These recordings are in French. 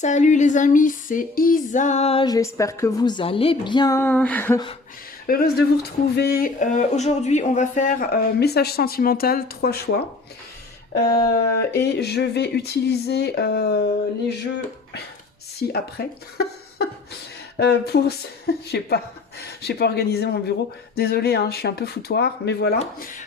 Salut les amis, c'est Isa, j'espère que vous allez bien. Heureuse de vous retrouver. Aujourd'hui, on va faire message sentimental, 3 choix. Et je vais utiliser les jeux ci-après. Pour... j'ai pas organisé mon bureau. Désolée, hein, je suis un peu foutoir, mais voilà.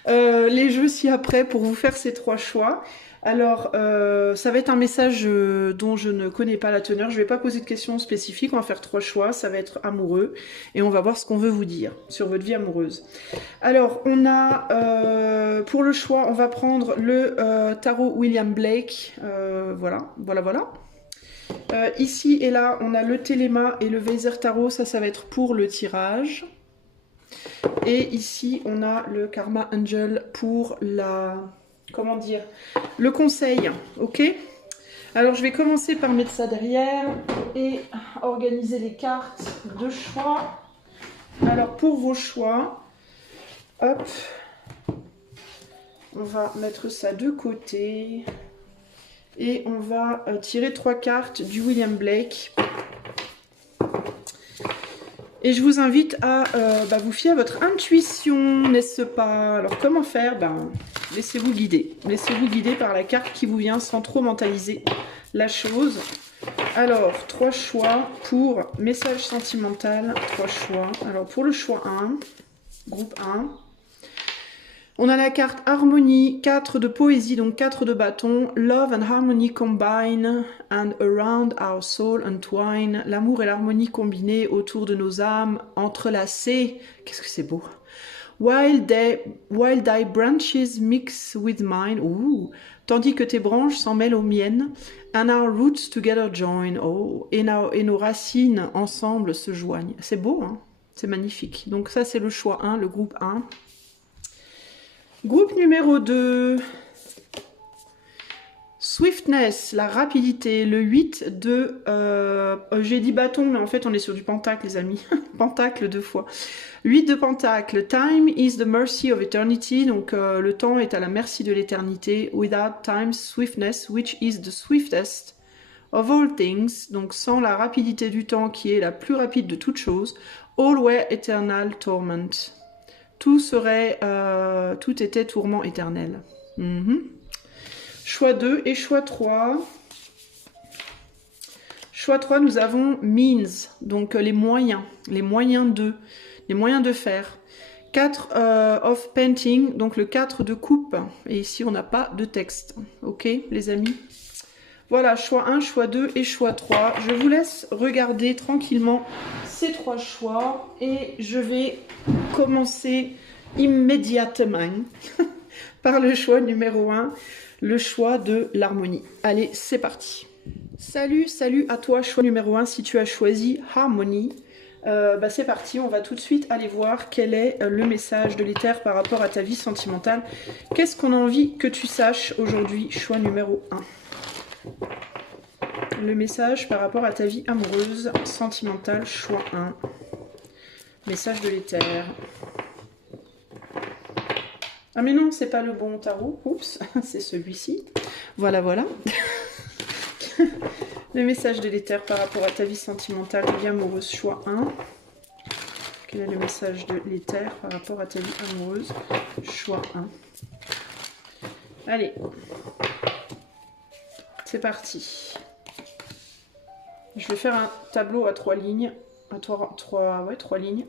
Les jeux ci-après pour vous faire ces 3 choix. Alors, ça va être un message dont je ne connais pas la teneur. Je vais pas poser de questions spécifiques. On va faire 3 choix. Ça va être amoureux. Et on va voir ce qu'on veut vous dire sur votre vie amoureuse. Alors, on a, pour le choix, on va prendre le tarot William Blake. Voilà. Ici et là, on a le Téléma et le Weiser Tarot. Ça va être pour le tirage. Et ici, on a le Karma Angel pour la... Comment dire? Le conseil, ok? Alors, je vais commencer par mettre ça derrière et organiser les cartes de choix. Alors, pour vos choix, hop, on va mettre ça de côté. Et on va tirer 3 cartes du William Blake. Et je vous invite à vous fier à votre intuition, n'est-ce pas? Alors comment faire? Laissez-vous guider. Laissez-vous guider par la carte qui vous vient sans trop mentaliser la chose. Alors, 3 choix pour message sentimental. 3 choix. Alors pour le choix 1, groupe 1. On a la carte harmonie, 4 de poésie, donc 4 de bâton. Love and harmony combine and around our soul entwine. L'amour et l'harmonie combinés autour de nos âmes entrelacées. Qu'est-ce que c'est beau. While thy branches mix with mine. Ouh. Tandis que tes branches s'en mêlent aux miennes. And our roots together join. Oh. Et nos racines ensemble se joignent. C'est beau, hein? C'est magnifique. Donc ça, c'est le choix 1, le groupe 1. Groupe numéro 2, Swiftness, la rapidité, le 8 de... j'ai dit bâton, mais en fait on est sur du pentacle les amis, pentacle 2 fois. 8 de pentacle, Time is the mercy of eternity, donc le temps est à la merci de l'éternité. Without time, swiftness, which is the swiftest of all things, donc sans la rapidité du temps qui est la plus rapide de toutes choses. All were eternal torment. Tout était tourment éternel. Choix 2 et choix 3. Choix 3, nous avons means, donc les moyens de faire. 4 of painting, donc le 4 de coupe. Et ici, on n'a pas de texte. Ok, les amis? Voilà, choix 1, choix 2 et choix 3. Je vous laisse regarder tranquillement ces 3 choix et je vais commencer immédiatement par le choix numéro 1, le choix de l'harmonie. Allez, c'est parti. Salut à toi, choix numéro 1, si tu as choisi harmonie. C'est parti, on va tout de suite aller voir quel est le message de l'éther par rapport à ta vie sentimentale. Qu'est-ce qu'on a envie que tu saches aujourd'hui, choix numéro 1. Le message par rapport à ta vie amoureuse, sentimentale, choix 1. Message de l'éther. Ah mais non, c'est pas le bon tarot. Oups, c'est celui-ci. Voilà. Le message de l'éther par rapport à ta vie sentimentale, vie amoureuse, choix 1. Quel est le message de l'éther par rapport à ta vie amoureuse, choix 1. Allez. C'est parti. Je vais faire un tableau à 3 lignes. À 3 lignes.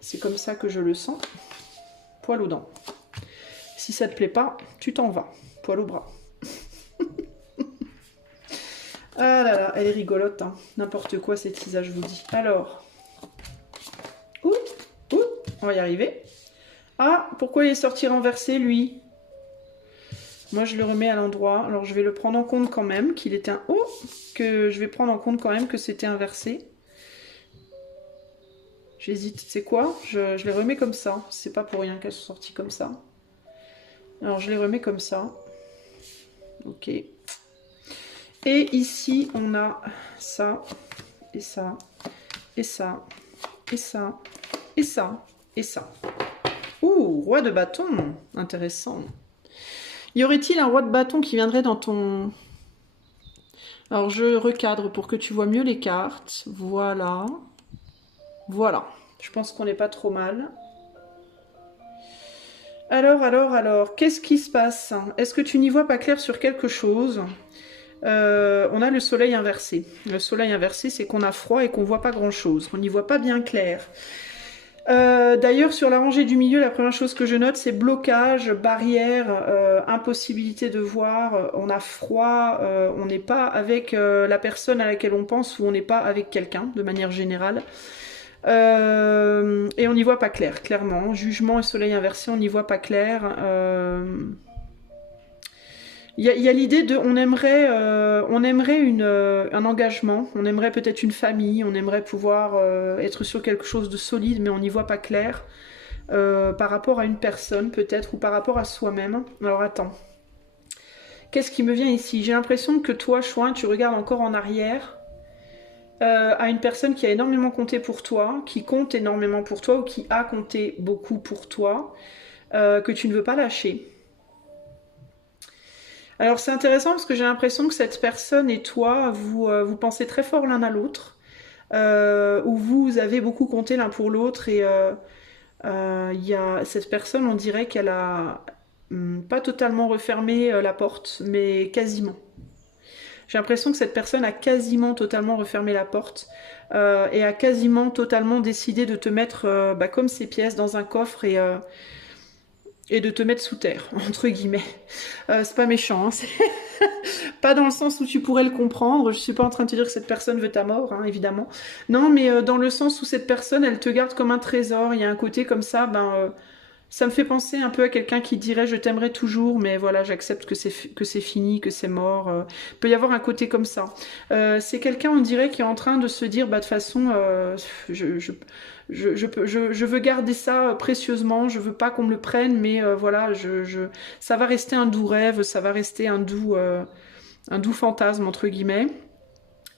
C'est comme ça que je le sens. Poil aux dents. Si ça te plaît pas, tu t'en vas. Poil au bras. Ah là là, elle est rigolote, hein. N'importe quoi cette Isa, je vous dis. Alors. On va y arriver. Ah, pourquoi il est sorti renversé, lui? Moi, je le remets à l'endroit. Alors, je vais le prendre en compte quand même qu'il était un... Oh, que je vais prendre en compte quand même que c'était inversé. J'hésite. C'est quoi? Je les remets comme ça. C'est pas pour rien qu'elles sont sorties comme ça. Alors, je les remets comme ça. Ok. Et ici, on a ça, et ça, et ça, et ça, et ça, et ça. Ouh, roi de bâton. Intéressant. Y aurait-il un roi de bâton qui viendrait dans ton Alors je recadre pour que tu vois mieux les cartes. Voilà. Voilà. Je pense qu'on n'est pas trop mal. Alors, qu'est-ce qui se passe? Est-ce que tu n'y vois pas clair sur quelque chose? On a le soleil inversé. Le soleil inversé, c'est qu'on a froid et qu'on voit pas grand-chose. On n'y voit pas bien clair. D'ailleurs, sur la rangée du milieu, la première chose que je note, c'est blocage, barrière, impossibilité de voir. On a froid, on n'est pas avec la personne à laquelle on pense ou on n'est pas avec quelqu'un, de manière générale. Et on n'y voit pas clair, clairement. Jugement et soleil inversé, on n'y voit pas clair. Il y a l'idée de, on aimerait un engagement, on aimerait peut-être une famille, on aimerait pouvoir être sur quelque chose de solide, mais on n'y voit pas clair par rapport à une personne peut-être ou par rapport à soi-même. Alors attends, qu'est-ce qui me vient ici? J'ai l'impression que toi, Chouin, tu regardes encore en arrière à une personne qui a énormément compté pour toi, qui compte énormément pour toi ou qui a compté beaucoup pour toi, que tu ne veux pas lâcher. Alors c'est intéressant parce que j'ai l'impression que cette personne et toi, vous pensez très fort l'un à l'autre, où vous avez beaucoup compté l'un pour l'autre et y a cette personne, on dirait qu'elle a pas totalement refermé la porte, mais quasiment. J'ai l'impression que cette personne a quasiment totalement refermé la porte et a quasiment totalement décidé de te mettre comme ces pièces dans un coffre et de te mettre sous terre, entre guillemets. C'est pas méchant, hein, pas dans le sens où tu pourrais le comprendre. Je suis pas en train de te dire que cette personne veut ta mort, hein, évidemment. Non, mais dans le sens où cette personne, elle te garde comme un trésor. Il y a un côté comme ça, ça me fait penser un peu à quelqu'un qui dirait je t'aimerai toujours, mais voilà, j'accepte que c'est fini, que c'est mort. Il peut y avoir un côté comme ça. C'est quelqu'un, on dirait, qui est en train de se dire, de toute façon, je veux garder ça précieusement, je veux pas qu'on me le prenne, mais voilà, ça va rester un doux rêve, ça va rester un doux fantasme, entre guillemets.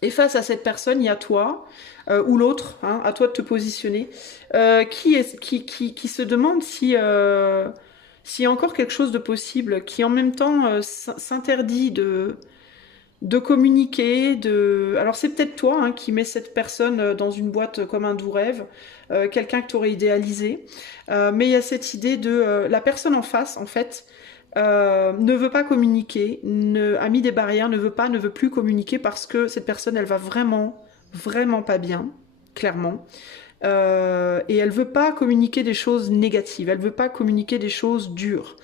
Et face à cette personne, il y a toi, ou l'autre, hein, à toi de te positionner, qui se demande si s'il y a encore quelque chose de possible, qui en même temps s'interdit de communiquer, Alors c'est peut-être toi hein, qui mets cette personne dans une boîte comme un doux rêve, quelqu'un que tu aurais idéalisé, mais il y a cette idée de la personne en face, en fait, ne veut pas communiquer, a mis des barrières, ne veut plus communiquer parce que cette personne, elle va vraiment, vraiment pas bien, clairement. Et elle veut pas communiquer des choses négatives, elle veut pas communiquer des choses dures.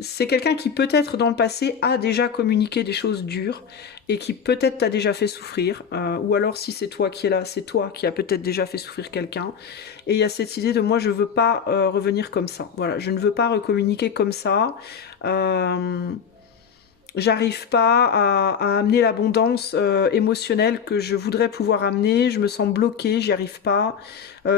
C'est quelqu'un qui peut-être dans le passé a déjà communiqué des choses dures et qui peut-être t'a déjà fait souffrir, ou alors si c'est toi qui es là, c'est toi qui as peut-être déjà fait souffrir quelqu'un. Et il y a cette idée de moi je veux pas revenir comme ça, voilà, je ne veux pas recommuniquer comme ça. J'arrive pas à amener l'abondance émotionnelle que je voudrais pouvoir amener, je me sens bloquée, j'y arrive pas,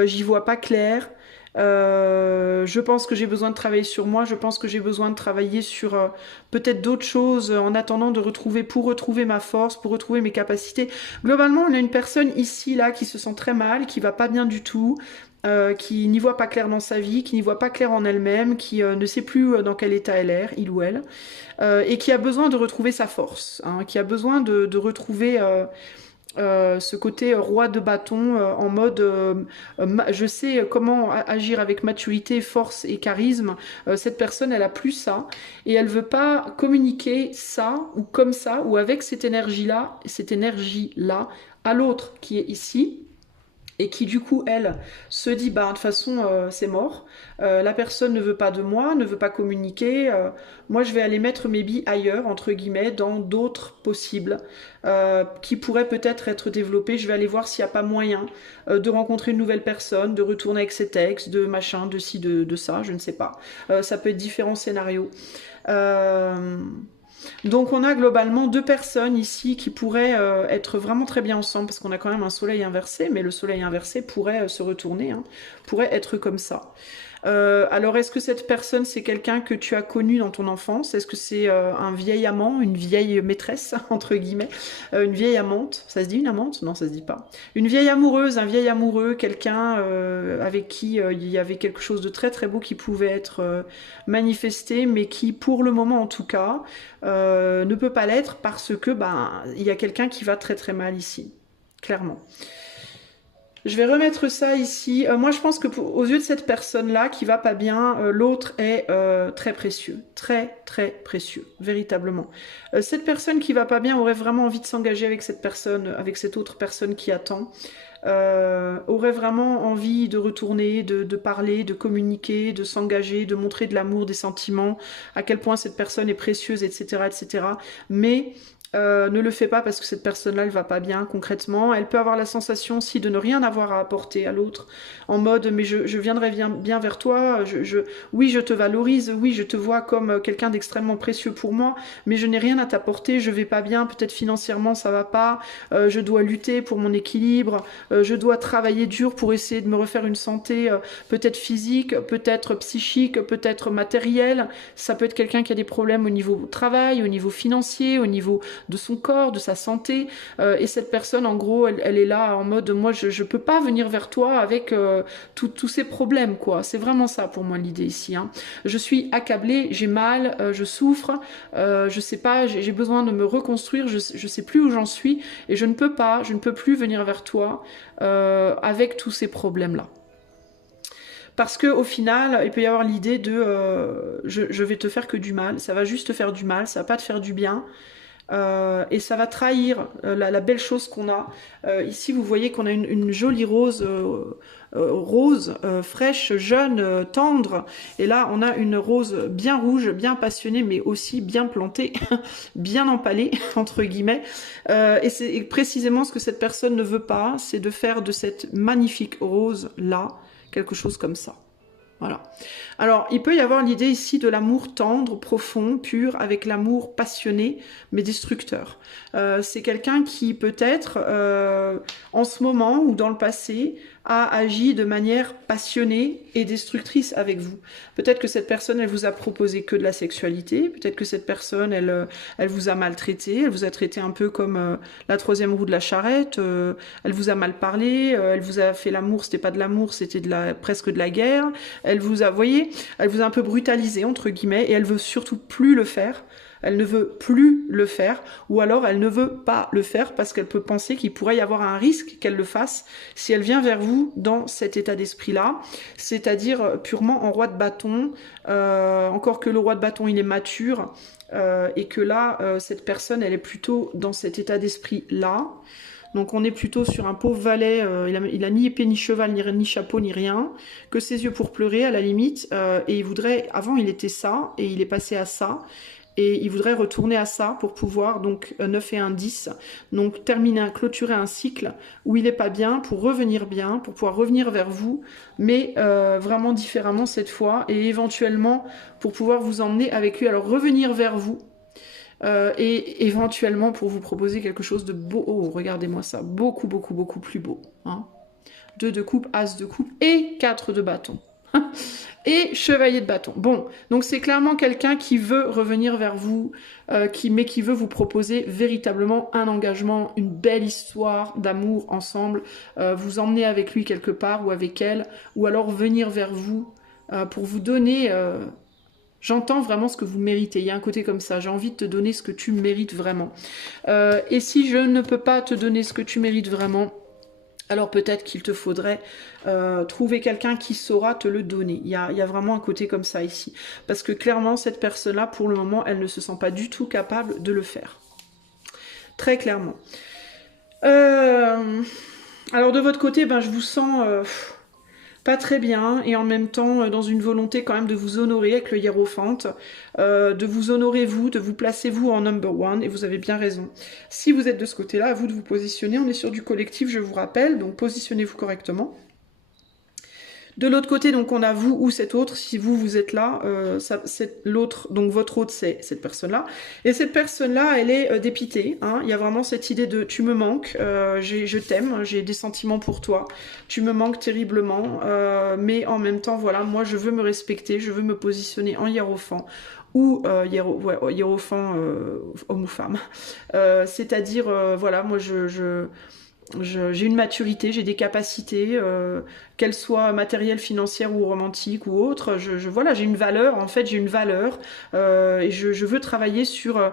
j'y vois pas clair. Je pense que j'ai besoin de travailler sur moi, je pense que j'ai besoin de travailler sur peut-être d'autres choses en attendant de retrouver ma force, pour retrouver mes capacités. Globalement, on a une personne ici, là, qui se sent très mal, qui va pas bien du tout, qui n'y voit pas clair dans sa vie, qui n'y voit pas clair en elle-même, qui ne sait plus dans quel état elle est, il ou elle, et qui a besoin de retrouver sa force, hein, qui a besoin de retrouver ce côté roi de bâton en mode je sais comment agir avec maturité, force et charisme. Cette personne, elle a plus ça et elle veut pas communiquer ça ou comme ça ou avec cette énergie-là à l'autre qui est ici. Et qui du coup, elle, se dit, de toute façon, c'est mort. La personne ne veut pas de moi, ne veut pas communiquer. Moi, je vais aller mettre mes billes ailleurs, entre guillemets, dans d'autres possibles, qui pourraient peut-être être développés. Je vais aller voir s'il n'y a pas moyen de rencontrer une nouvelle personne, de retourner avec ses textes, de machin, de ci, de ça, je ne sais pas. Ça peut être différents scénarios. Donc on a globalement deux personnes ici qui pourraient être vraiment très bien ensemble parce qu'on a quand même un soleil inversé, mais le soleil inversé pourrait se retourner, hein, pourrait être comme ça. Alors, est-ce que cette personne, c'est quelqu'un que tu as connu dans ton enfance? Est-ce que c'est un vieil amant, une vieille maîtresse, entre guillemets, une vieille amante? Ça se dit une amante? Non, ça se dit pas. Une vieille amoureuse, un vieil amoureux, quelqu'un avec qui il y avait quelque chose de très très beau qui pouvait être manifesté, mais qui, pour le moment en tout cas, ne peut pas l'être parce que il y a quelqu'un qui va très très mal ici, clairement. Je vais remettre ça ici. Moi, je pense que aux yeux de cette personne-là qui va pas bien, l'autre est très précieux. Très, très précieux. Véritablement. Cette personne qui va pas bien aurait vraiment envie de s'engager avec cette personne, avec cette autre personne qui attend. Aurait vraiment envie de retourner, de parler, de communiquer, de s'engager, de montrer de l'amour, des sentiments, à quel point cette personne est précieuse, etc., etc. Mais ne le fait pas parce que cette personne-là, elle va pas bien concrètement. Elle peut avoir la sensation aussi de ne rien avoir à apporter à l'autre, en mode mais je viendrai bien vers toi, oui je te valorise, oui je te vois comme quelqu'un d'extrêmement précieux pour moi, mais je n'ai rien à t'apporter, je vais pas bien, peut-être financièrement ça va pas, je dois lutter pour mon équilibre, je dois travailler dur pour essayer de me refaire une santé peut-être physique, peut-être psychique, peut-être matérielle. Ça peut être quelqu'un qui a des problèmes au niveau travail, au niveau financier, au niveau de son corps, de sa santé, et cette personne en gros elle est là en mode moi je peux pas venir vers toi avec tous ces problèmes quoi, c'est vraiment ça pour moi l'idée ici, hein. Je suis accablée, j'ai mal, je souffre, je sais pas, j'ai besoin de me reconstruire, je sais plus où j'en suis et je ne peux plus venir vers toi avec tous ces problèmes là. Parce que au final, il peut y avoir l'idée de je vais te faire que du mal, ça va juste te faire du mal, ça va pas te faire du bien. Et ça va trahir la belle chose qu'on a. Ici, vous voyez qu'on a une jolie rose, fraîche, jeune, tendre. Et là, on a une rose bien rouge, bien passionnée, mais aussi bien plantée, bien empalée, entre guillemets. Et c'est précisément ce que cette personne ne veut pas, c'est de faire de cette magnifique rose-là quelque chose comme ça. Voilà. Alors, il peut y avoir l'idée ici de l'amour tendre, profond, pur, avec l'amour passionné, mais destructeur. C'est quelqu'un qui peut-être, en ce moment ou dans le passé, a agi de manière passionnée et destructrice avec vous. Peut-être que cette personne, elle vous a proposé que de la sexualité, peut-être que cette personne, elle vous a maltraité, elle vous a traité un peu comme la troisième roue de la charrette, elle vous a mal parlé, elle vous a fait l'amour, c'était pas de l'amour, c'était presque de la guerre, elle vous a, voyez, elle vous a un peu brutalisé, entre guillemets, et elle veut surtout plus le faire. Elle ne veut plus le faire, ou alors elle ne veut pas le faire parce qu'elle peut penser qu'il pourrait y avoir un risque qu'elle le fasse si elle vient vers vous dans cet état d'esprit-là, c'est-à-dire purement en roi de bâton, encore que le roi de bâton il est mature, et que là, cette personne elle est plutôt dans cet état d'esprit-là. Donc on est plutôt sur un pauvre valet, il a ni épée, ni cheval, ni chapeau, ni rien, que ses yeux pour pleurer à la limite, et il voudrait, avant il était ça, et il est passé à ça, et il voudrait retourner à ça pour pouvoir, donc 9 et 1, 10, donc clôturer un cycle où il n'est pas bien, pour revenir bien, pour pouvoir revenir vers vous, mais vraiment différemment cette fois, et éventuellement pour pouvoir vous emmener avec lui, alors revenir vers vous, et éventuellement pour vous proposer quelque chose de beau. Oh, regardez-moi ça, beaucoup, beaucoup, beaucoup plus beau. Hein. 2 de coupe, as de coupe et 4 de bâton. Et chevalier de bâton. Bon, donc c'est clairement quelqu'un qui veut revenir vers vous, mais qui veut vous proposer véritablement un engagement, une belle histoire d'amour ensemble, vous emmener avec lui quelque part ou avec elle, ou alors venir vers vous pour vous donner... J'entends vraiment ce que vous méritez. Il y a un côté comme ça. J'ai envie de te donner ce que tu mérites vraiment. Et si je ne peux pas te donner ce que tu mérites vraiment, alors peut-être qu'il te faudrait trouver quelqu'un qui saura te le donner. Il y a vraiment un côté comme ça ici. Parce que clairement, cette personne-là, pour le moment, elle ne se sent pas du tout capable de le faire. Très clairement. Alors de votre côté, ben, je vous sens... pas très bien, et en même temps dans une volonté quand même de vous honorer avec le hiérophante, de vous honorer vous, de vous placer vous en number one, et vous avez bien raison. Si vous êtes de ce côté-là, à vous de vous positionner, on est sur du collectif, je vous rappelle, donc positionnez-vous correctement. De l'autre côté, donc on a vous ou cet autre. Si vous, vous êtes là, l'autre, donc votre autre, c'est cette personne-là. Et cette personne-là, elle est dépitée. Hein. Il y a vraiment cette idée de tu me manques, je t'aime, j'ai des sentiments pour toi, tu me manques terriblement, mais en même temps, voilà, moi je veux me respecter, je veux me positionner en hiérophant ou hiérophant homme ou femme. C'est-à-dire, voilà, moi j'ai une maturité, j'ai des capacités, qu'elles soient matérielles, financières ou romantiques ou autres. Voilà, j'ai une valeur, en fait, j'ai une valeur et je veux travailler sur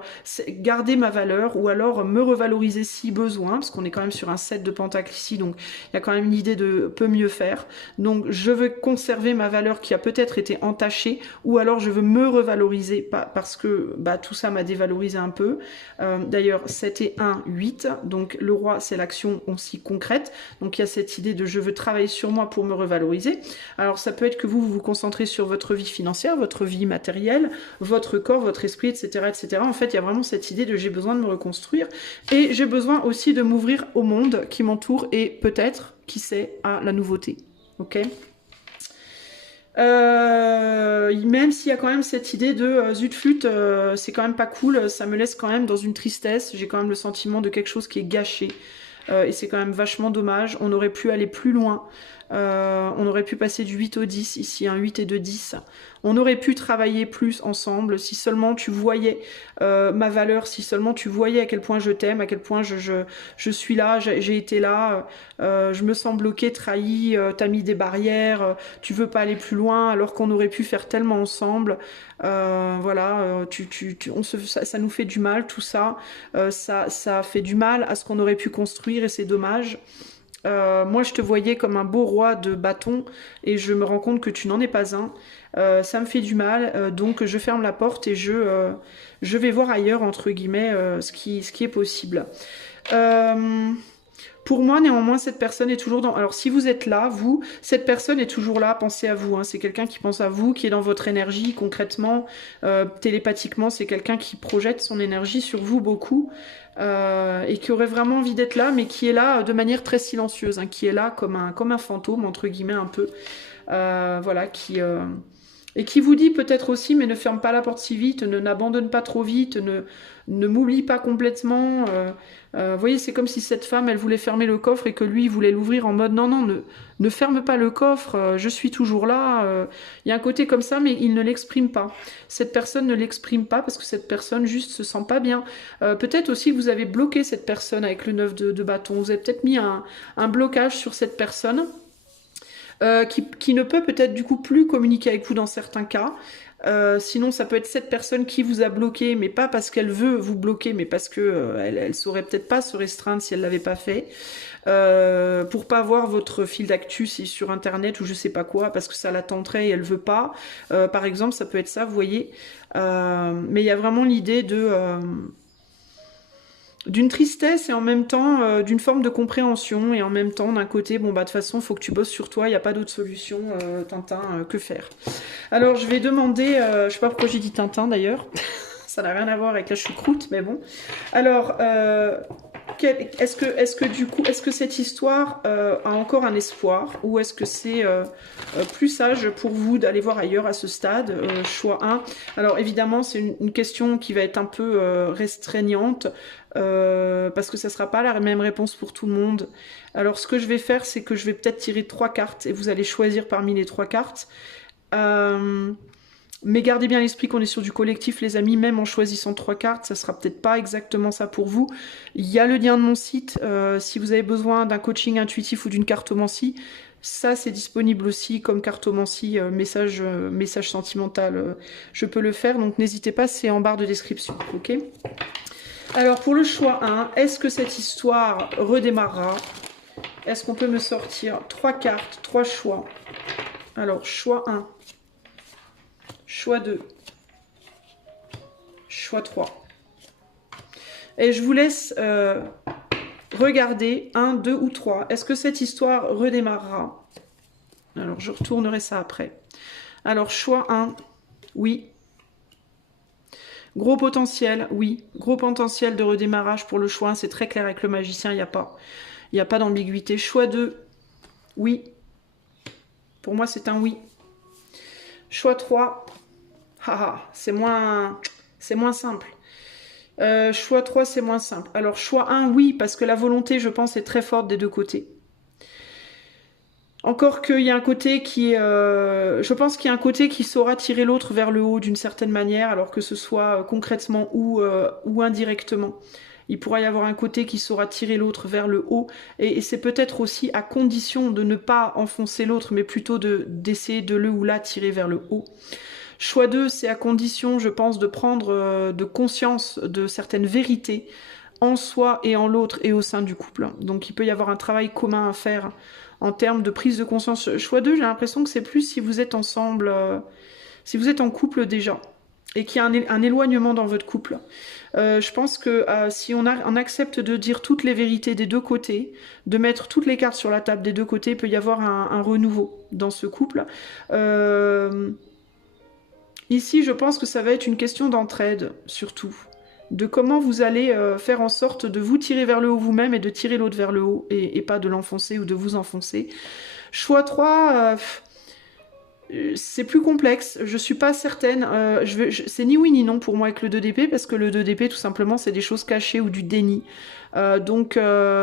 garder ma valeur ou alors me revaloriser si besoin, parce qu'on est quand même sur un 7 de pentacle ici, donc il y a quand même une idée de peut mieux faire. Donc je veux conserver ma valeur qui a peut-être été entachée ou alors je veux me revaloriser parce que bah, tout ça m'a dévalorisé un peu. D'ailleurs, 7 et 1, 8, donc le roi, c'est l'action aussi concrète. Donc il y a cette idée de je veux travailler sur moi pour me revaloriser. Alors ça peut être que vous vous concentrez sur votre vie financière, votre vie matérielle, votre corps, votre esprit, etc., etc. En fait, il y a vraiment cette idée de j'ai besoin de me reconstruire et j'ai besoin aussi de m'ouvrir au monde qui m'entoure et peut-être, qui sait, à la nouveauté. Ok ? Même s'il y a quand même cette idée de zut flûte, c'est quand même pas cool, ça me laisse quand même dans une tristesse, j'ai quand même le sentiment de quelque chose qui est gâché. Et c'est quand même vachement dommage. On aurait pu aller plus loin. On aurait pu passer du 8 au 10, ici un 8 et 2, 10. On aurait pu travailler plus ensemble si seulement tu voyais ma valeur, si seulement tu voyais à quel point je t'aime, à quel point je suis là, j'ai été là, je me sens bloquée, trahie, t'as mis des barrières, tu veux pas aller plus loin alors qu'on aurait pu faire tellement ensemble. Voilà, ça nous fait du mal tout ça. Ça fait du mal à ce qu'on aurait pu construire et c'est dommage. Moi, je te voyais comme un beau roi de bâton et je me rends compte que tu n'en es pas un. Ça me fait du mal, donc je ferme la porte et je vais voir ailleurs, entre guillemets, ce qui est possible. Pour moi, néanmoins, cette personne est toujours dans... Alors, si vous êtes là, vous, cette personne est toujours là, pensez à vous. Hein. C'est quelqu'un qui pense à vous, qui est dans votre énergie, concrètement, télépathiquement. C'est quelqu'un qui projette son énergie sur vous beaucoup et qui aurait vraiment envie d'être là, mais qui est là de manière très silencieuse, hein, qui est là comme un fantôme, entre guillemets, un peu. Voilà, et qui vous dit peut-être aussi, mais ne ferme pas la porte si vite, n'abandonne pas trop vite, ne m'oublie pas complètement. Vous voyez, c'est comme si cette femme, elle voulait fermer le coffre et que lui, il voulait l'ouvrir en mode non, non, ne ferme pas le coffre, je suis toujours là. Il y a un côté comme ça, mais il ne l'exprime pas. Cette personne ne l'exprime pas parce que cette personne juste se sent pas bien. Peut-être aussi que vous avez bloqué cette personne avec le 9 de bâton. Vous avez peut-être mis un blocage sur cette personne. Qui ne peut peut-être du coup plus communiquer avec vous dans certains cas. Sinon, ça peut être cette personne qui vous a bloqué, mais pas parce qu'elle veut vous bloquer, mais parce que elle saurait peut-être pas se restreindre si elle l'avait pas fait. Pour pas voir votre fil d'actu sur internet ou je sais pas quoi, parce que ça la tenterait et elle veut pas. Par exemple, ça peut être ça, vous voyez. Mais il y a vraiment l'idée d'une tristesse et en même temps d'une forme de compréhension et en même temps d'un côté bon bah de toute façon faut que tu bosses sur toi, il n'y a pas d'autre solution, Tintin, que faire. Alors je vais demander, je sais pas pourquoi j'ai dit Tintin d'ailleurs, ça n'a rien à voir avec la choucroute mais bon. Alors est-ce que du coup, est-ce que cette histoire a encore un espoir ou est-ce que c'est plus sage pour vous d'aller voir ailleurs à ce stade, choix 1. Alors évidemment c'est une question qui va être un peu restreignante parce que ça ne sera pas la même réponse pour tout le monde. Alors ce que je vais faire c'est que je vais peut-être tirer 3 cartes et vous allez choisir parmi les 3 cartes. Mais gardez bien à l'esprit qu'on est sur du collectif, les amis, même en choisissant 3 cartes, ça sera peut-être pas exactement ça pour vous. Il y a le lien de mon site, si vous avez besoin d'un coaching intuitif ou d'une cartomancie, ça c'est disponible aussi comme cartomancie, message sentimental, je peux le faire, donc n'hésitez pas, c'est en barre de description, ok? Alors pour le choix 1, est-ce que cette histoire redémarrera? Est-ce qu'on peut me sortir 3 cartes, 3 choix? Alors choix 1. Choix 2. Choix 3. Et je vous laisse regarder 1, 2 ou 3. Est-ce que cette histoire redémarrera? Alors, je retournerai ça après. Alors, choix 1, oui. Gros potentiel, oui. Gros potentiel de redémarrage pour le choix 1. C'est très clair avec le magicien, il n'y a pas d'ambiguïté. Choix 2, oui. Pour moi, c'est un oui. Choix 3. Haha, c'est moins simple. Choix 3, c'est moins simple. Alors, choix 1, oui, parce que la volonté, je pense, est très forte des deux côtés. Encore qu'il y a un côté qui est... je pense qu'il y a un côté qui saura tirer l'autre vers le haut d'une certaine manière, alors que ce soit concrètement ou indirectement. Il pourra y avoir un côté qui saura tirer l'autre vers le haut, et c'est peut-être aussi à condition de ne pas enfoncer l'autre, mais plutôt d'essayer de le ou la tirer vers le haut. Choix 2, c'est à condition, je pense, de prendre de conscience de certaines vérités en soi et en l'autre et au sein du couple. Donc il peut y avoir un travail commun à faire en termes de prise de conscience. Choix 2, j'ai l'impression que c'est plus si vous êtes ensemble, si vous êtes en couple déjà, et qu'il y a un éloignement dans votre couple. Je pense que si on accepte de dire toutes les vérités des deux côtés, de mettre toutes les cartes sur la table des deux côtés, il peut y avoir un renouveau dans ce couple. Ici, je pense que ça va être une question d'entraide, surtout. De comment vous allez faire en sorte de vous tirer vers le haut vous-même et de tirer l'autre vers le haut, et pas de l'enfoncer ou de vous enfoncer. Choix 3, c'est plus complexe, je suis pas certaine. C'est ni oui ni non pour moi avec le 2 d'épée, parce que le 2 d'épée, tout simplement, c'est des choses cachées ou du déni. Donc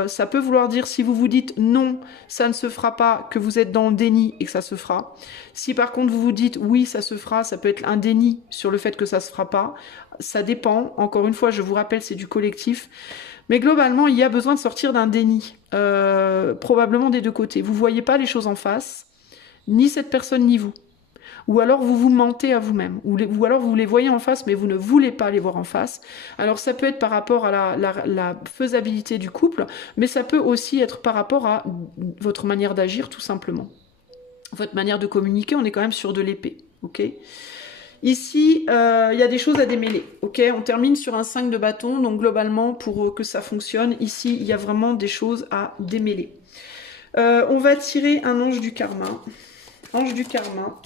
ça peut vouloir dire, si vous vous dites non, ça ne se fera pas, que vous êtes dans le déni et que ça se fera. Si par contre vous vous dites oui, ça se fera, ça peut être un déni sur le fait que ça se fera pas. Ça dépend, encore une fois, je vous rappelle, c'est du collectif. Mais globalement, il y a besoin de sortir d'un déni, probablement des deux côtés. Vous voyez pas les choses en face, ni cette personne ni vous. Ou alors vous vous mentez à vous-même, ou alors vous les voyez en face, mais vous ne voulez pas les voir en face. Alors ça peut être par rapport à la faisabilité du couple, mais ça peut aussi être par rapport à votre manière d'agir, tout simplement. Votre manière de communiquer, on est quand même sur de l'épée, ok ? Ici, il y a des choses à démêler, ok ? On termine sur un 5 de bâton, donc globalement, pour que ça fonctionne, ici, il y a vraiment des choses à démêler. On va tirer un ange du karma. Ange du karma.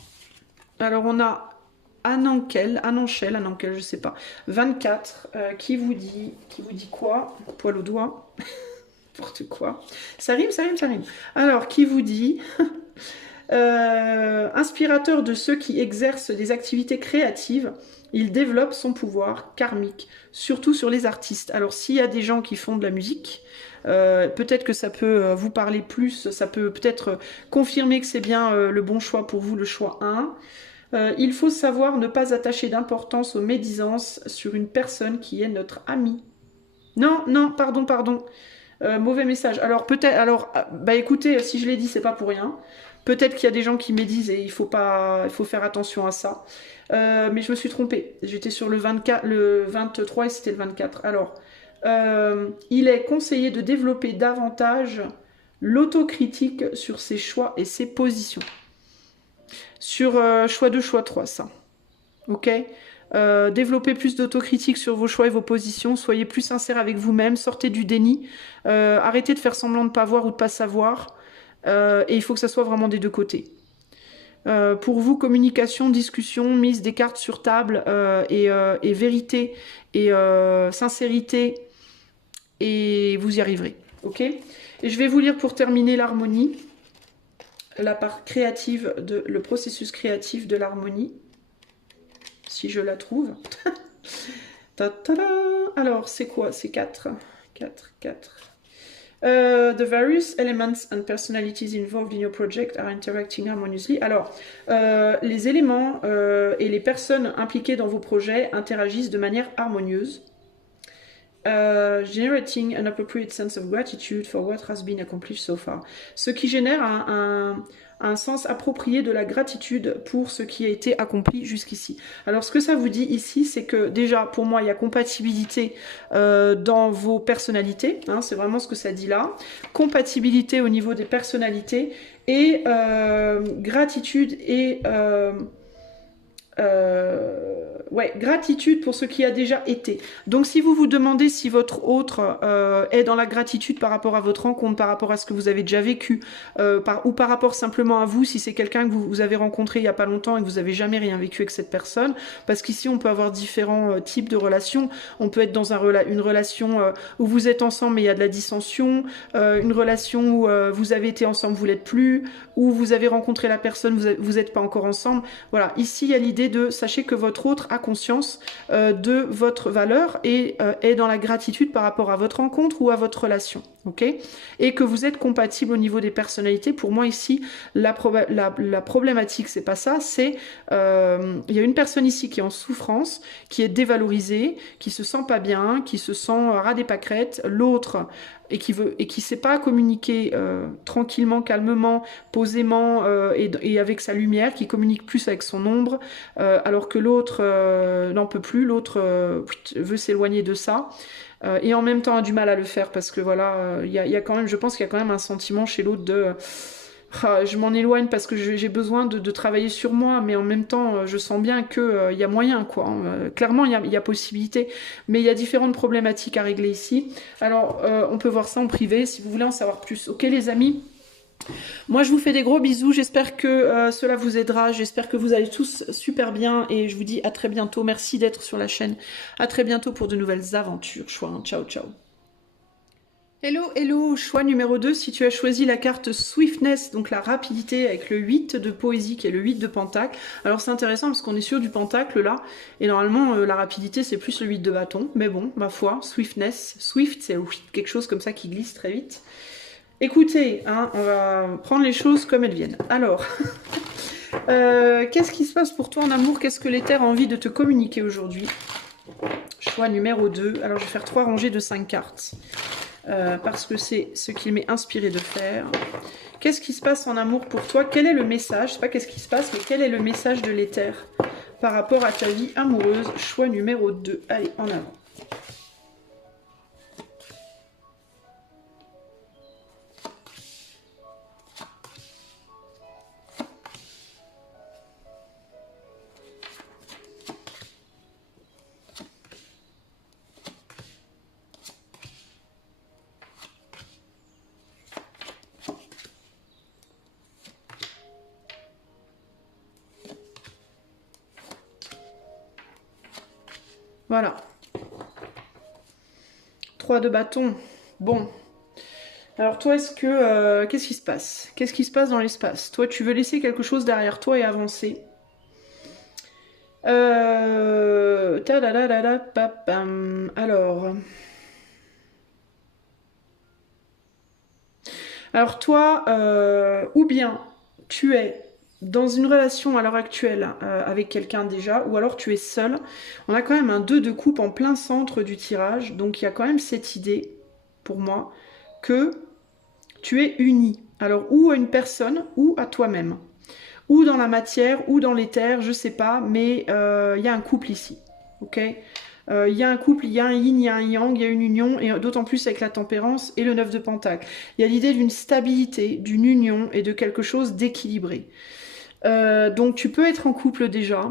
Alors, on a Anankel, je sais pas, 24, qui vous dit quoi? Poil au doigt, n'importe quoi. Ça rime. Alors, qui vous dit... inspirateur de ceux qui exercent des activités créatives, il développe son pouvoir karmique, surtout sur les artistes. Alors s'il y a des gens qui font de la musique, peut-être que ça peut vous parler plus, ça peut peut-être confirmer que c'est bien le bon choix pour vous, le choix 1. Il faut savoir ne pas attacher d'importance aux médisances sur une personne qui est notre ami. Non, pardon. Mauvais message. Alors peut-être, bah écoutez, si je l'ai dit, c'est pas pour rien. Peut-être qu'il y a des gens qui médisent et il faut faire attention à ça. Mais je me suis trompée. J'étais sur le 23 et c'était le 24. Alors, il est conseillé de développer davantage l'autocritique sur ses choix et ses positions. Sur choix 2, choix 3, ça. Ok ? Développez plus d'autocritique sur vos choix et vos positions, soyez plus sincère avec vous-même, sortez du déni, arrêtez de faire semblant de ne pas voir ou de ne pas savoir, et il faut que ça soit vraiment des deux côtés. Pour vous, communication, discussion, mise des cartes sur table, et vérité, et sincérité, et vous y arriverez. Ok ? Et je vais vous lire pour terminer l'harmonie, la part créative, le processus créatif de l'harmonie. Si je la trouve. Alors, c'est quoi? C'est 4. The various elements and personalities involved in your project are interacting harmoniously. Alors, les éléments et les personnes impliquées dans vos projets interagissent de manière harmonieuse. Generating an appropriate sense of gratitude for what has been accomplished so far. Ce qui génère un sens approprié de la gratitude pour ce qui a été accompli jusqu'ici. Alors ce que ça vous dit ici, c'est que déjà pour moi il y a compatibilité dans vos personnalités, hein, c'est vraiment ce que ça dit là, compatibilité au niveau des personnalités et gratitude et ouais, gratitude pour ce qui a déjà été. Donc si vous vous demandez si votre autre est dans la gratitude par rapport à votre rencontre, par rapport à ce que vous avez déjà vécu, ou par rapport simplement à vous, si c'est quelqu'un que vous avez rencontré il n'y a pas longtemps et que vous n'avez jamais rien vécu avec cette personne, parce qu'ici on peut avoir différents types de relations. On peut être dans une relation où vous êtes ensemble mais il y a de la dissension, une relation où vous avez été ensemble, vous l'êtes plus, où vous avez rencontré la personne, vous n'êtes pas encore ensemble. Voilà, ici il y a l'idée de, sachez que votre autre a conscience de votre valeur et est dans la gratitude par rapport à votre rencontre ou à votre relation, ok? Et que vous êtes compatible au niveau des personnalités. Pour moi ici, la problématique, c'est pas ça, c'est il y a une personne ici qui est en souffrance, qui est dévalorisée, qui se sent pas bien, qui se sent ras des pâquerettes, l'autre et qui sait pas communiquer tranquillement, calmement, posément et avec sa lumière, qui communique plus avec son ombre, alors que l'autre n'en peut plus, l'autre veut s'éloigner de ça. Et en même temps a du mal à le faire parce que voilà, il y a quand même, je pense qu'il y a quand même un sentiment chez l'autre de je m'en éloigne parce que j'ai besoin de travailler sur moi, mais en même temps, je sens bien que y a moyen, quoi. Clairement, il y a possibilité, mais il y a différentes problématiques à régler ici. Alors, on peut voir ça en privé, si vous voulez en savoir plus. Ok, les amis? Moi, je vous fais des gros bisous. J'espère que cela vous aidera. J'espère que vous allez tous super bien. Et je vous dis à très bientôt. Merci d'être sur la chaîne. À très bientôt pour de nouvelles aventures. Choix. Ciao, ciao. Hello, hello, choix numéro 2, si tu as choisi la carte Swiftness, donc la rapidité avec le 8 de poésie qui est le 8 de pentacle. Alors c'est intéressant parce qu'on est sur du pentacle là, et normalement la rapidité c'est plus le 8 de bâton, mais bon, ma foi, Swiftness, Swift c'est quelque chose comme ça qui glisse très vite. Écoutez, hein, on va prendre les choses comme elles viennent. Alors, qu'est-ce qui se passe pour toi en amour? Qu'est-ce que l'éther a envie de te communiquer aujourd'hui? Choix numéro 2, alors je vais faire 3 rangées de 5 cartes. Parce que c'est ce qu'il m'est inspiré de faire. Qu'est-ce qui se passe en amour pour toi? Quel est le message? C'est pas qu'est-ce qui se passe, mais quel est le message de l'éther par rapport à ta vie amoureuse? Choix numéro 2. Allez, en avant. Voilà. 3 de bâton. Bon. Alors toi, est-ce que... qu'est-ce qui se passe? Qu'est-ce qui se passe dans l'espace? Toi, tu veux laisser quelque chose derrière toi et avancer. Alors toi, ou bien tu es dans une relation à l'heure actuelle avec quelqu'un déjà, ou alors tu es seul. On a quand même un 2 de coupe en plein centre du tirage, donc il y a quand même cette idée, pour moi, que tu es uni. Alors ou à une personne, ou à toi-même. Ou dans la matière, ou dans l'éther, je sais pas, mais il y a un couple ici, ok? Il y a un couple, il y a un yin, il y a un yang, il y a une union, et d'autant plus avec la tempérance et le 9 de pentacle. Il y a l'idée d'une stabilité, d'une union et de quelque chose d'équilibré. Donc tu peux être en couple déjà,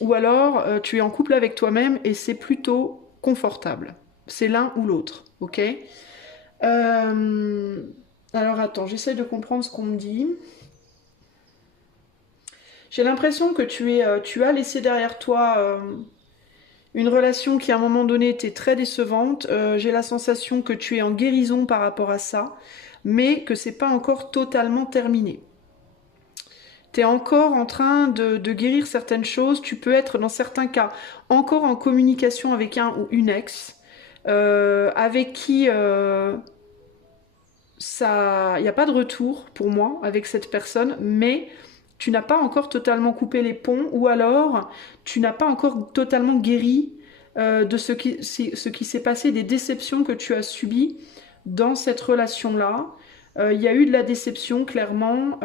ou alors tu es en couple avec toi-même et c'est plutôt confortable. C'est l'un ou l'autre, ok? Alors attends, j'essaie de comprendre ce qu'on me dit. J'ai l'impression que tu as laissé derrière toi une relation qui à un moment donné était très décevante. J'ai la sensation que tu es en guérison par rapport à ça, mais que c'est pas encore totalement terminé. Tu es encore en train de guérir certaines choses. Tu peux être dans certains cas encore en communication avec un ou une ex, avec qui ça, il n'y a pas de retour pour moi avec cette personne, mais tu n'as pas encore totalement coupé les ponts, ou alors tu n'as pas encore totalement guéri de ce qui s'est passé, des déceptions que tu as subies dans cette relation-là. Il y a eu de la déception, clairement.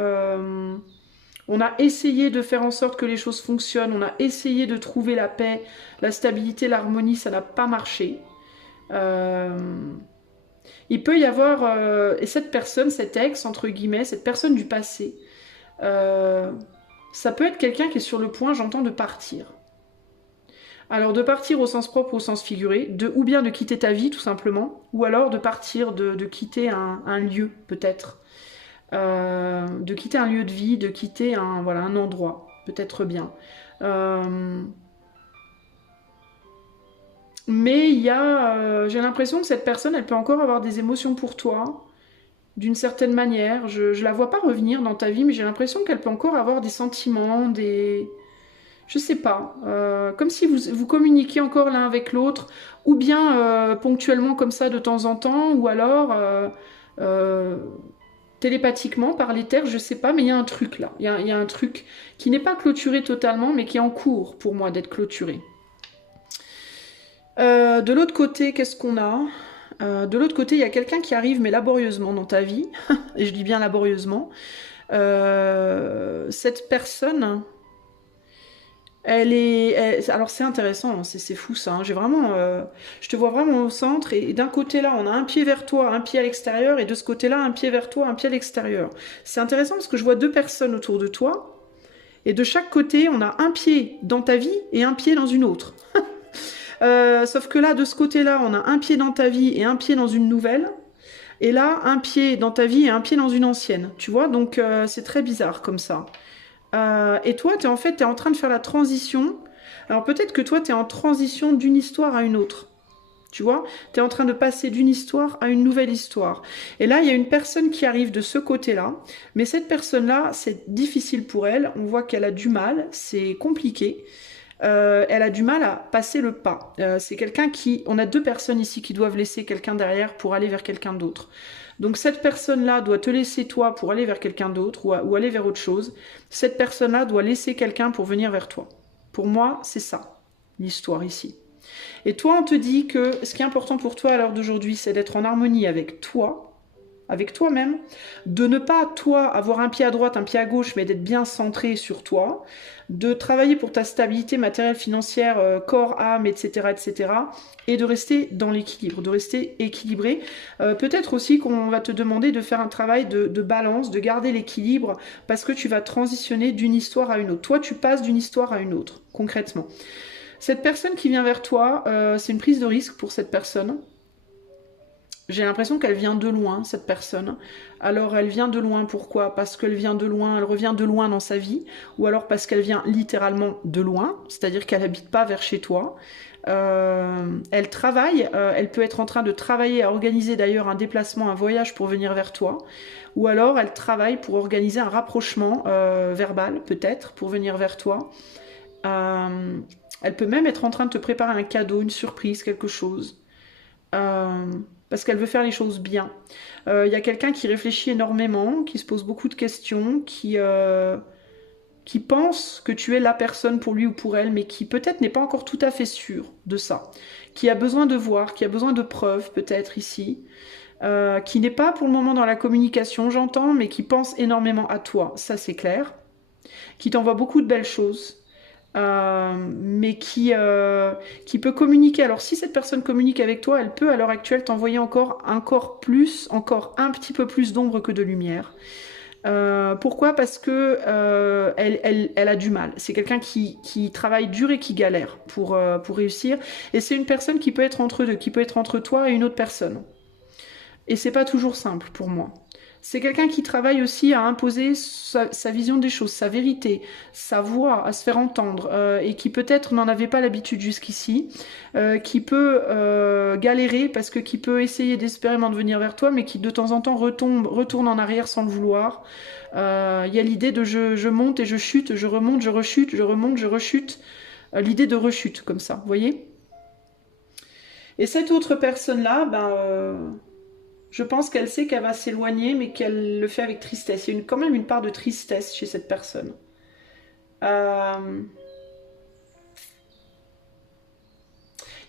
On a essayé de faire en sorte que les choses fonctionnent, on a essayé de trouver la paix, la stabilité, l'harmonie, ça n'a pas marché. Il peut y avoir, et cette personne, cet ex, entre guillemets, cette personne du passé, ça peut être quelqu'un qui est sur le point, j'entends, de partir. Alors de partir au sens propre ou au sens figuré, ou bien de quitter ta vie tout simplement, ou alors de partir, de quitter un lieu peut-être, de quitter un lieu de vie, de quitter voilà, un endroit, peut-être bien. Mais j'ai l'impression que cette personne, elle peut encore avoir des émotions pour toi, d'une certaine manière. Je la vois pas revenir dans ta vie, mais j'ai l'impression qu'elle peut encore avoir des sentiments, je sais pas, comme si vous communiquiez encore l'un avec l'autre, ou bien ponctuellement comme ça de temps en temps, ou alors euh, télépathiquement par l'éther, je sais pas, mais il y a un truc là. Il y a un truc qui n'est pas clôturé totalement, mais qui est en cours pour moi d'être clôturé. De l'autre côté, qu'est-ce qu'on a de l'autre côté, il y a quelqu'un qui arrive, mais laborieusement dans ta vie, et je dis bien laborieusement. Cette personne, alors c'est intéressant, c'est fou ça. Hein. Je te vois vraiment au centre, et d'un côté là, on a un pied vers toi, un pied à l'extérieur, et de ce côté-là, un pied vers toi, un pied à l'extérieur. C'est intéressant parce que je vois deux personnes autour de toi, et de chaque côté, on a un pied dans ta vie et un pied dans une autre. Sauf que là, de ce côté-là, on a un pied dans ta vie et un pied dans une nouvelle. Et là, un pied dans ta vie et un pied dans une ancienne. Tu vois, donc c'est très bizarre comme ça. Et toi, t'es en train de faire la transition. Alors peut-être que toi, t'es en transition d'une histoire à une autre. Tu vois, t'es en train de passer d'une histoire à une nouvelle histoire. Et là, il y a une personne qui arrive de ce côté-là. Mais cette personne-là, c'est difficile pour elle. On voit qu'elle a du mal. C'est compliqué. Elle a du mal à passer le pas. C'est quelqu'un on a deux personnes ici qui doivent laisser quelqu'un derrière pour aller vers quelqu'un d'autre. Donc cette personne-là doit te laisser toi pour aller vers quelqu'un d'autre ou aller vers autre chose. Cette personne-là doit laisser quelqu'un pour venir vers toi. Pour moi, c'est ça, l'histoire ici. Et toi, on te dit que ce qui est important pour toi à l'heure d'aujourd'hui, c'est d'être en harmonie avec toi, avec toi-même, de ne pas, toi, avoir un pied à droite, un pied à gauche, mais d'être bien centré sur toi, de travailler pour ta stabilité matérielle, financière, corps, âme, etc., etc., et de rester dans l'équilibre, de rester équilibré. Peut-être aussi qu'on va te demander de faire un travail de balance, de garder l'équilibre, parce que tu vas transitionner d'une histoire à une autre. Toi, tu passes d'une histoire à une autre, concrètement. Cette personne qui vient vers toi, c'est une prise de risque pour cette personne. J'ai l'impression qu'elle vient de loin, cette personne. Alors elle vient de loin, pourquoi? Parce qu'elle vient de loin, elle revient de loin dans sa vie, ou alors parce qu'elle vient littéralement de loin, c'est-à-dire qu'elle n'habite pas vers chez toi. Elle travaille, elle peut être en train de travailler à organiser d'ailleurs un déplacement, un voyage pour venir vers toi, ou alors elle travaille pour organiser un rapprochement verbal, peut-être, pour venir vers toi. Elle peut même être en train de te préparer un cadeau, une surprise, quelque chose. Parce qu'elle veut faire les choses bien. Il y a quelqu'un qui réfléchit énormément, qui se pose beaucoup de questions, qui pense que tu es la personne pour lui ou pour elle, mais qui peut-être n'est pas encore tout à fait sûr de ça. Qui a besoin de voir, qui a besoin de preuves peut-être ici. Qui n'est pas pour le moment dans la communication, j'entends, mais qui pense énormément à toi, ça c'est clair. Qui t'envoie beaucoup de belles choses. Mais qui peut communiquer. Alors si cette personne communique avec toi, elle peut à l'heure actuelle t'envoyer encore un petit peu plus d'ombre que de lumière. Pourquoi? Parce que elle a du mal. C'est quelqu'un qui travaille dur et qui galère pour réussir. Et c'est une personne qui peut être entre deux, qui peut être entre toi et une autre personne. Et c'est pas toujours simple pour moi. C'est quelqu'un qui travaille aussi à imposer sa vision des choses, sa vérité, sa voix, à se faire entendre, et qui peut-être n'en avait pas l'habitude jusqu'ici, qui peut galérer parce que qui peut essayer désespérément de venir vers toi, mais qui de temps en temps retourne en arrière sans le vouloir. Il y a l'idée de je monte et je chute, je remonte, je rechute, je remonte, je rechute. L'idée de rechute, comme ça, vous voyez? Et cette autre personne-là, je pense qu'elle sait qu'elle va s'éloigner, mais qu'elle le fait avec tristesse. Il y a quand même une part de tristesse chez cette personne. Il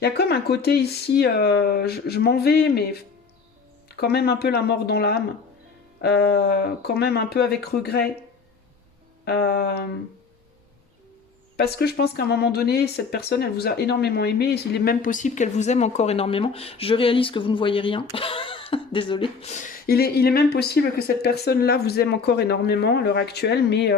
y a comme un côté ici, je m'en vais, mais quand même un peu la mort dans l'âme. Quand même un peu avec regret. Parce que je pense qu'à un moment donné, cette personne, elle vous a énormément aimé. Il est même possible qu'elle vous aime encore énormément. Je réalise que vous ne voyez rien. Désolée. Il est même possible que cette personne-là vous aime encore énormément à l'heure actuelle, mais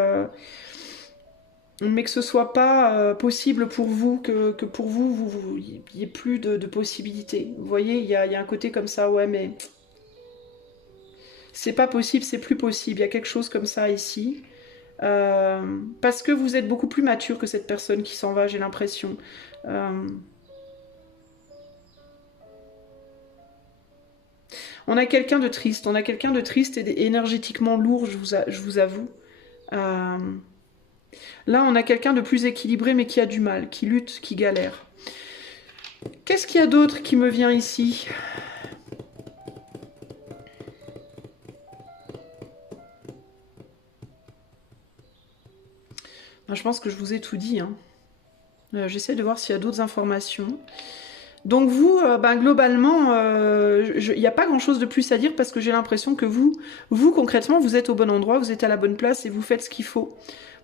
mais que ce soit pas possible pour vous, que pour vous, il n'y ait plus de possibilités. Vous voyez, il y a un côté comme ça, ouais, mais c'est pas possible, c'est plus possible. Il y a quelque chose comme ça ici. Parce que vous êtes beaucoup plus mature que cette personne qui s'en va, j'ai l'impression. On a quelqu'un de triste, et énergétiquement lourd, je vous avoue. Là, on a quelqu'un de plus équilibré, mais qui a du mal, qui lutte, qui galère. Qu'est-ce qu'il y a d'autre qui me vient ici? Je pense que je vous ai tout dit. Hein. J'essaie de voir s'il y a d'autres informations. Donc vous, globalement, il n'y a pas grand-chose de plus à dire parce que j'ai l'impression que vous, concrètement, vous êtes au bon endroit, vous êtes à la bonne place et vous faites ce qu'il faut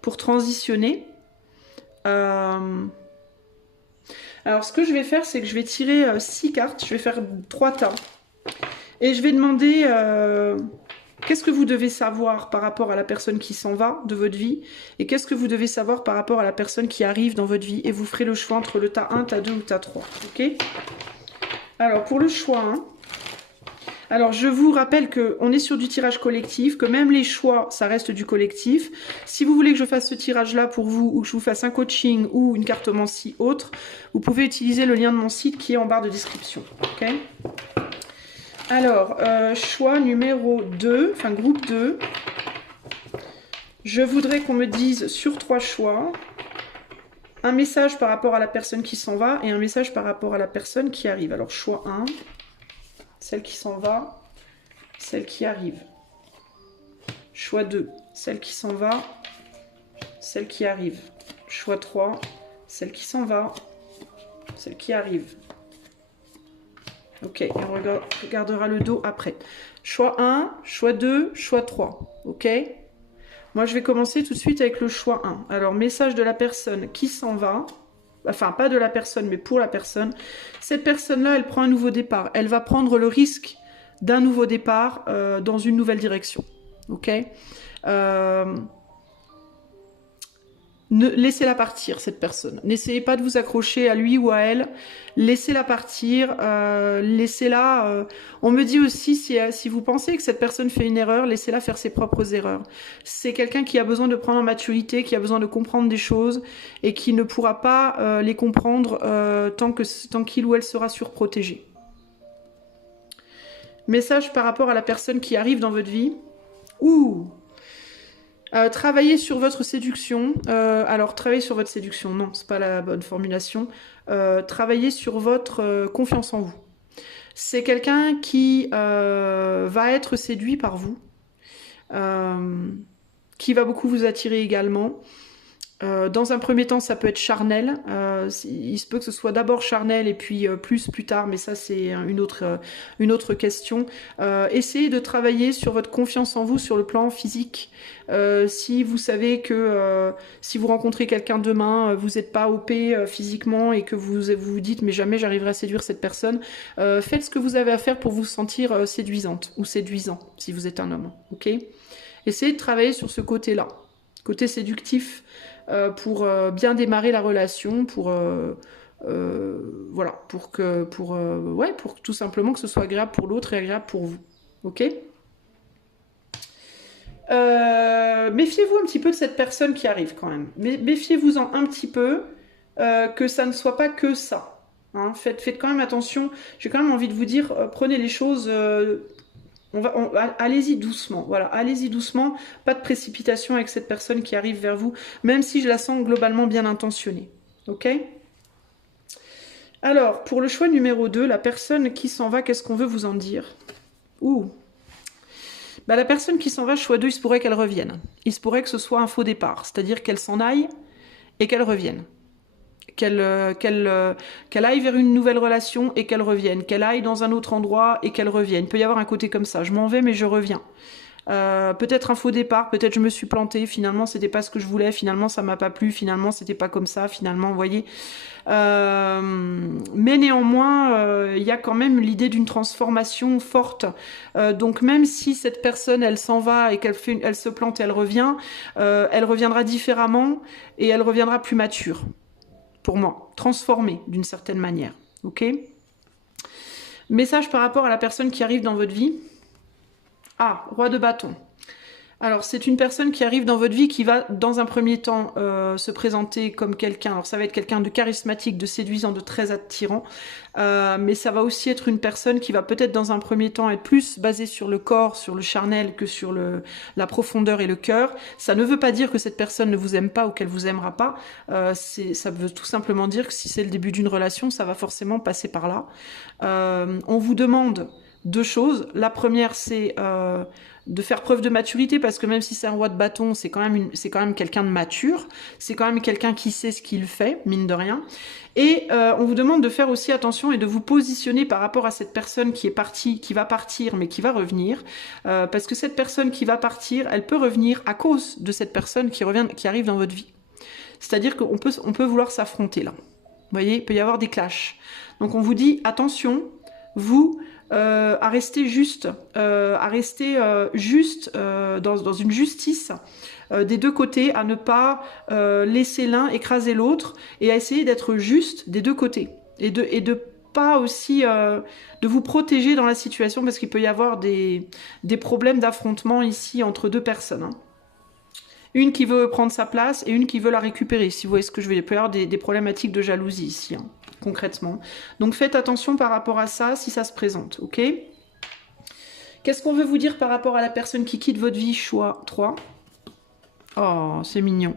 pour transitionner. Alors, ce que je vais faire, c'est que je vais tirer 6 cartes. Je vais faire 3 tas. Et je vais demander qu'est-ce que vous devez savoir par rapport à la personne qui s'en va de votre vie et qu'est-ce que vous devez savoir par rapport à la personne qui arrive dans votre vie. Et vous ferez le choix entre le tas 1, tas 2 ou tas 3. Ok? Alors, pour le choix 1, alors je vous rappelle qu'on est sur du tirage collectif, que même les choix, ça reste du collectif. Si vous voulez que je fasse ce tirage-là pour vous, ou que je vous fasse un coaching ou une cartomancie autre, vous pouvez utiliser le lien de mon site qui est en barre de description. Ok? Alors, choix numéro 2, enfin groupe 2. Je voudrais qu'on me dise sur 3 choix, un message par rapport à la personne qui s'en va et un message par rapport à la personne qui arrive. Alors, choix 1, celle qui s'en va, celle qui arrive. Choix 2, celle qui s'en va, celle qui arrive. Choix 3, celle qui s'en va, celle qui arrive. Ok, et on regardera le dos après. Choix 1, choix 2, choix 3. Ok? Moi, je vais commencer tout de suite avec le choix 1. Alors, message de la personne qui s'en va. Enfin, pas de la personne, mais pour la personne. Cette personne-là, elle prend un nouveau départ. Elle va prendre le risque d'un nouveau départ dans une nouvelle direction. Ok? Laissez-la partir, cette personne. N'essayez pas de vous accrocher à lui ou à elle. Laissez-la partir. Laissez-la... On me dit aussi, si vous pensez que cette personne fait une erreur, laissez-la faire ses propres erreurs. C'est quelqu'un qui a besoin de prendre en maturité, qui a besoin de comprendre des choses et qui ne pourra pas les comprendre tant qu'il ou elle sera surprotégé. Message par rapport à la personne qui arrive dans votre vie. Ouh! Travailler sur votre séduction. Alors, travailler sur votre séduction, non, c'est pas la bonne formulation. Travailler sur votre confiance en vous. C'est quelqu'un qui va être séduit par vous, qui va beaucoup vous attirer également. Dans un premier temps, ça peut être charnel. Il se peut que ce soit d'abord charnel et puis plus tard, mais ça c'est une autre question. Essayez de travailler sur votre confiance en vous sur le plan physique. Si vous savez que si vous rencontrez quelqu'un demain, vous n'êtes pas OP physiquement et que vous vous dites mais jamais j'arriverai à séduire cette personne, faites ce que vous avez à faire pour vous sentir séduisante ou séduisant si vous êtes un homme. Ok ? Essayez de travailler sur ce côté-là, côté séductif. Pour bien démarrer la relation, voilà, pour tout simplement que ce soit agréable pour l'autre et agréable pour vous. Ok? Méfiez-vous un petit peu de cette personne qui arrive quand même. Méfiez-vous-en un petit peu, que ça ne soit pas que ça. Hein. Faites quand même attention. J'ai quand même envie de vous dire, prenez les choses... allez-y doucement, voilà, allez-y doucement, pas de précipitation avec cette personne qui arrive vers vous, même si je la sens globalement bien intentionnée, ok? Alors, pour le choix numéro 2, la personne qui s'en va, qu'est-ce qu'on veut vous en dire? Ouh, la personne qui s'en va, choix 2, il se pourrait qu'elle revienne, il se pourrait que ce soit un faux départ, c'est-à-dire qu'elle s'en aille et qu'elle revienne. Qu'elle aille vers une nouvelle relation et qu'elle revienne, qu'elle aille dans un autre endroit et qu'elle revienne. Il peut y avoir un côté comme ça, je m'en vais mais je reviens. peut-être un faux départ, peut-être je me suis plantée, finalement c'était pas ce que je voulais, finalement ça m'a pas plu, finalement c'était pas comme ça, finalement, vous voyez. Mais néanmoins, il y a quand même l'idée d'une transformation forte. Donc même si cette personne, elle s'en va et elle se plante et elle reviendra différemment et elle reviendra plus mature, pour moi, transformée d'une certaine manière. Ok ? Message par rapport à la personne qui arrive dans votre vie. Ah, roi de bâton. Alors, c'est une personne qui arrive dans votre vie qui va, dans un premier temps, se présenter comme quelqu'un. Alors, ça va être quelqu'un de charismatique, de séduisant, de très attirant. Mais ça va aussi être une personne qui va peut-être, dans un premier temps, être plus basée sur le corps, sur le charnel, que sur la profondeur et le cœur. Ça ne veut pas dire que cette personne ne vous aime pas ou qu'elle vous aimera pas. Ça veut tout simplement dire que si c'est le début d'une relation, ça va forcément passer par là. On vous demande 2 choses. La première, c'est de faire preuve de maturité, parce que même si c'est un roi de bâton, c'est quand même quelqu'un de mature, c'est quand même quelqu'un qui sait ce qu'il fait, mine de rien. Et on vous demande de faire aussi attention et de vous positionner par rapport à cette personne qui est partie, qui va partir, mais qui va revenir, parce que cette personne qui va partir, elle peut revenir à cause de cette personne qui arrive dans votre vie. C'est-à-dire qu'on peut vouloir s'affronter là. Vous voyez, il peut y avoir des clashs. Donc on vous dit, attention, vous... à rester juste, dans une justice des 2 côtés, à ne pas laisser l'un écraser l'autre et à essayer d'être juste des 2 côtés et de pas aussi de vous protéger dans la situation, parce qu'il peut y avoir des problèmes d'affrontement ici entre 2 personnes. Hein. Une qui veut prendre sa place et une qui veut la récupérer, si vous voyez ce que je veux dire. Il peut y avoir des problématiques de jalousie ici, hein, concrètement. Donc faites attention par rapport à ça, si ça se présente, ok? Qu'est-ce qu'on veut vous dire par rapport à la personne qui quitte votre vie? Choix 3. Oh, c'est mignon.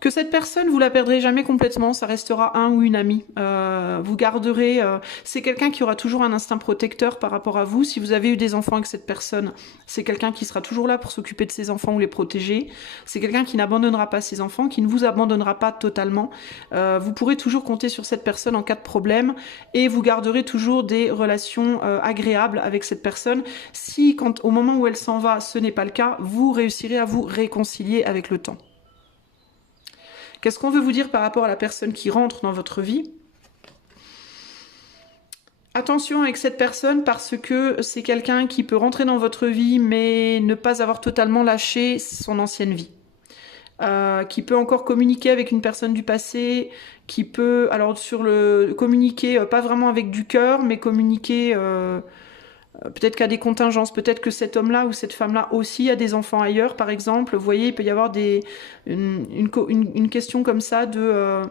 Que cette personne, vous la perdrez jamais complètement, ça restera un ou une amie. Vous garderez... c'est quelqu'un qui aura toujours un instinct protecteur par rapport à vous. Si vous avez eu des enfants avec cette personne, c'est quelqu'un qui sera toujours là pour s'occuper de ses enfants ou les protéger. C'est quelqu'un qui n'abandonnera pas ses enfants, qui ne vous abandonnera pas totalement. Vous pourrez toujours compter sur cette personne en cas de problème et vous garderez toujours des relations agréables avec cette personne. Si, au moment où elle s'en va, ce n'est pas le cas, vous réussirez à vous réconcilier avec le temps. Qu'est-ce qu'on veut vous dire par rapport à la personne qui rentre dans votre vie? Attention avec cette personne, parce que c'est quelqu'un qui peut rentrer dans votre vie mais ne pas avoir totalement lâché son ancienne vie. Qui peut encore communiquer avec une personne du passé, qui peut, alors communiquer pas vraiment avec du cœur, mais communiquer... peut-être qu'il y a des contingences, peut-être que cet homme-là ou cette femme-là aussi a des enfants ailleurs, par exemple. Vous voyez, il peut y avoir une question comme ça de...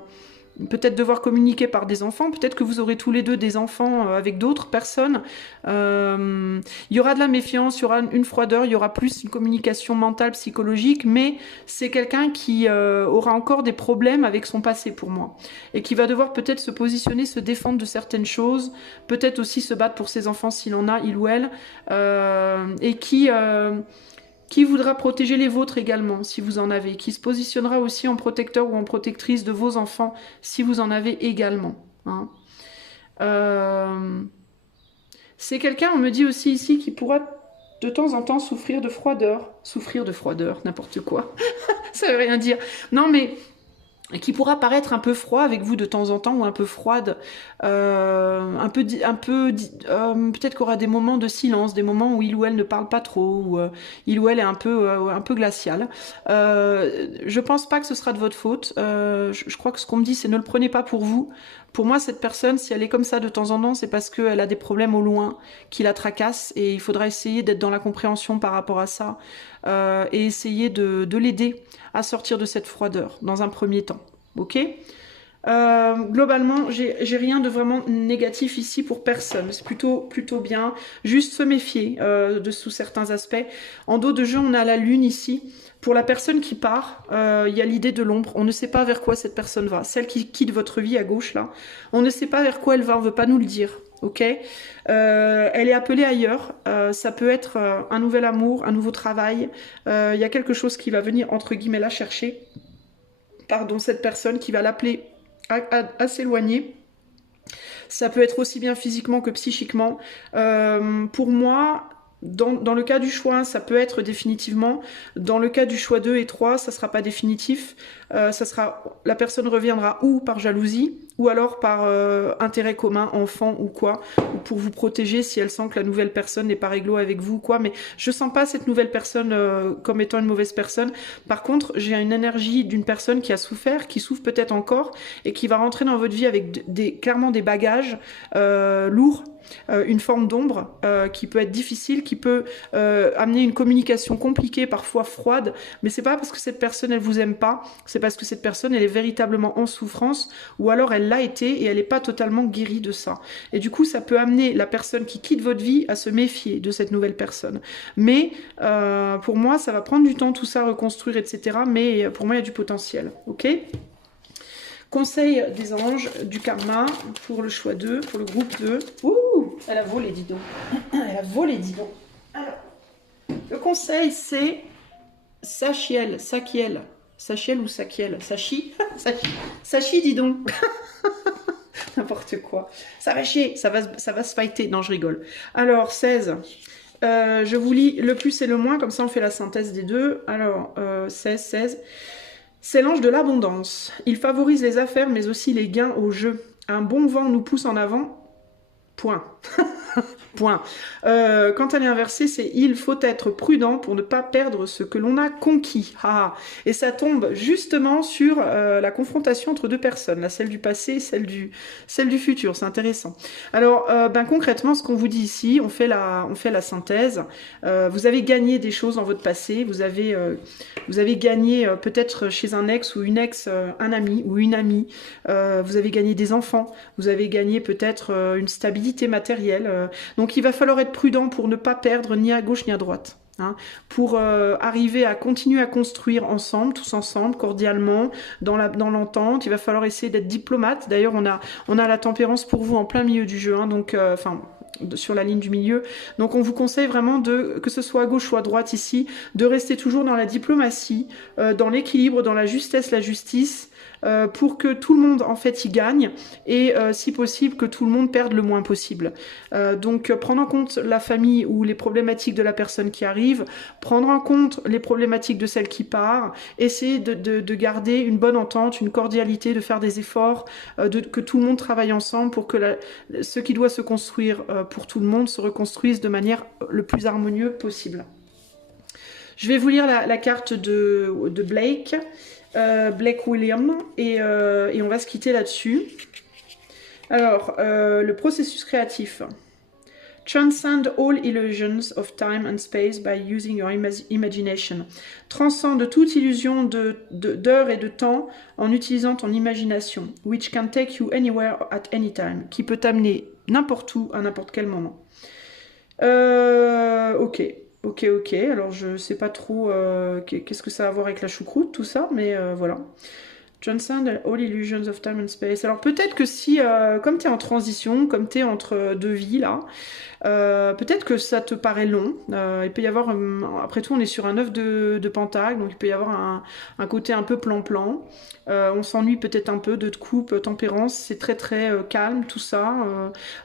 peut-être devoir communiquer par des enfants, peut-être que vous aurez tous les 2 des enfants avec d'autres personnes. Il y aura de la méfiance, il y aura une froideur, il y aura plus une communication mentale, psychologique, mais c'est quelqu'un qui aura encore des problèmes avec son passé pour moi, et qui va devoir peut-être se positionner, se défendre de certaines choses, peut-être aussi se battre pour ses enfants s'il en a, il ou elle, et qui voudra protéger les vôtres également, si vous en avez, qui se positionnera aussi en protecteur ou en protectrice de vos enfants, si vous en avez également. Hein. C'est quelqu'un, on me dit aussi ici, qui pourra de temps en temps souffrir de froideur, n'importe quoi, ça veut rien dire. Non mais... qui pourra paraître un peu froid avec vous de temps en temps, ou un peu froide, peut-être qu'il y aura des moments de silence, des moments où il ou elle ne parle pas trop, ou il ou elle est un peu glacial. Je pense pas que ce sera de votre faute. Je crois que ce qu'on me dit, c'est ne le prenez pas pour vous. Pour moi, cette personne, si elle est comme ça de temps en temps, c'est parce qu'elle a des problèmes au loin qui la tracassent, et il faudra essayer d'être dans la compréhension par rapport à ça, et essayer de l'aider à sortir de cette froideur dans un premier temps. Ok? Globalement, j'ai rien de vraiment négatif ici pour personne. C'est plutôt bien. Juste se méfier sous certains aspects. En dos de jeu, on a la lune ici. Pour la personne qui part, il y a l'idée de l'ombre. On ne sait pas vers quoi cette personne va. Celle qui quitte votre vie à gauche, là, on ne sait pas vers quoi elle va. On ne veut pas nous le dire. Ok, elle est appelée ailleurs. Ça peut être un nouvel amour, un nouveau travail. Il y a quelque chose qui va venir, entre guillemets, la chercher. Pardon, cette personne qui va l'appeler à s'éloigner. Ça peut être aussi bien physiquement que psychiquement. Pour moi, Dans le cas du choix 1, ça peut être définitivement. Dans le cas du choix 2 et 3, ça ne sera pas définitif. La personne reviendra ou par jalousie, ou alors par intérêt commun, enfant ou quoi, ou pour vous protéger si elle sent que la nouvelle personne n'est pas réglo avec vous ou quoi. Mais je sens pas cette nouvelle personne comme étant une mauvaise personne. Par contre, j'ai une énergie d'une personne qui a souffert, qui souffre peut-être encore, et qui va rentrer dans votre vie avec clairement des bagages lourds. Une forme d'ombre qui peut être difficile, qui peut amener une communication compliquée, parfois froide, mais c'est pas parce que cette personne elle vous aime pas, c'est parce que cette personne elle est véritablement en souffrance, ou alors elle l'a été et elle n'est pas totalement guérie de ça. Et du coup ça peut amener la personne qui quitte votre vie à se méfier de cette nouvelle personne. Mais pour moi ça va prendre du temps tout ça, reconstruire, etc. Mais pour moi il y a du potentiel, ok ? Conseil des anges, du karma, pour le choix 2, pour le groupe 2. Ouh, elle a volé, dis donc. Elle a volé, dis donc. Alors, le conseil, c'est Sachiel ou Sakiel Sachi Sachi, dis donc. N'importe quoi. Ça va chier, ça va se fighter. Non, je rigole. Alors, 16. Je vous lis le plus et le moins, comme ça on fait la synthèse des deux. Alors, 16. C'est l'ange de l'abondance. Il favorise les affaires, mais aussi les gains au jeu. Un bon vent nous pousse en avant. Point. Point. Quand elle est inversée, c'est il faut être prudent pour ne pas perdre ce que l'on a conquis. Ah. Et ça tombe justement sur la confrontation entre deux personnes, là, celle du passé et celle du futur. C'est intéressant. Alors, concrètement, ce qu'on vous dit ici, on fait la synthèse. Vous avez gagné des choses dans votre passé. Vous avez gagné peut-être chez un ex ou une ex, un ami ou une amie. Vous avez gagné des enfants. Vous avez gagné peut-être une stabilité matérielle. Donc il va falloir être prudent pour ne pas perdre ni à gauche ni à droite. Hein, pour arriver à continuer à construire ensemble, tous ensemble, cordialement, dans l'entente. Il va falloir essayer d'être diplomate. D'ailleurs, on a la tempérance pour vous en plein milieu du jeu, hein, donc sur la ligne du milieu. Donc on vous conseille vraiment que ce soit à gauche ou à droite ici, de rester toujours dans la diplomatie, dans l'équilibre, dans la justesse, la justice, pour que tout le monde en fait y gagne et si possible que tout le monde perde le moins possible. Donc prendre en compte la famille ou les problématiques de la personne qui arrive, prendre en compte les problématiques de celle qui part, essayer de garder une bonne entente, une cordialité, de faire des efforts, que tout le monde travaille ensemble pour que ce qui doit se construire pour tout le monde se reconstruise de manière le plus harmonieuse possible. Je vais vous lire la carte de Blake. Blake William et on va se quitter là-dessus. Alors, le processus créatif. Transcend all illusions of time and space by using your imagination. Transcende toute illusion d'heure et de temps en utilisant ton imagination. Which can take you anywhere at any time. Qui peut t'amener n'importe où à n'importe quel moment. Ok, alors je sais pas trop qu'est-ce que ça a à voir avec la choucroute, tout ça, mais voilà. Transcend all illusions of time and space. Alors peut-être que si, comme tu es en transition, comme tu es entre deux vies là, peut-être que ça te paraît long. Il peut y avoir, après tout on est sur un œuf de pentacle, donc il peut y avoir un côté un peu plan-plan. On s'ennuie peut-être un peu de coupe, tempérance, c'est très très calme tout ça.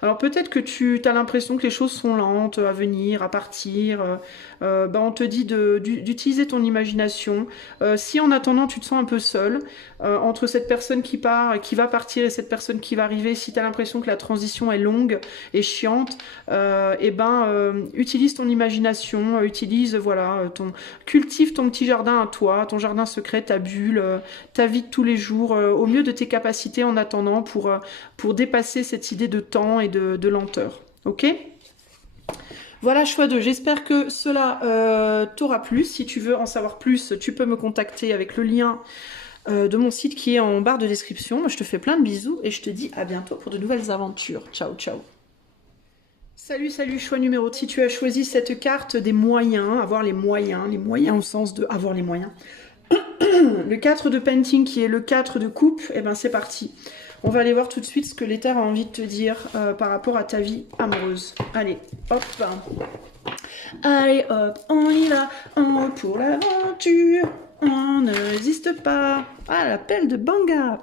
Alors peut-être que tu as l'impression que les choses sont lentes à venir, à partir. On te dit d'utiliser ton imagination. Si en attendant tu te sens un peu seul, entre cette personne qui part, qui va partir et cette personne qui va arriver, si tu as l'impression que la transition est longue et chiante, utilise ton imagination, cultive ton petit jardin à toi, ton jardin secret, ta bulle, ta vie de tous les jours, au mieux de tes capacités en attendant pour dépasser cette idée de temps et de lenteur. Ok ? Voilà, choix 2. J'espère que cela t'aura plu. Si tu veux en savoir plus, tu peux me contacter avec le lien de mon site qui est en barre de description. Moi, je te fais plein de bisous et je te dis à bientôt pour de nouvelles aventures. Ciao, ciao. Salut, choix numéro 2. Si tu as choisi cette carte des moyens, avoir les moyens au sens de avoir les moyens. Le 4 de Painting qui est le 4 de coupe, et ben c'est parti. On va aller voir tout de suite ce que l'éther a envie de te dire par rapport à ta vie amoureuse. Allez, hop. Allez, hop, on y va. En route pour l'aventure. On ne résiste pas. Ah, l'appel de Banga.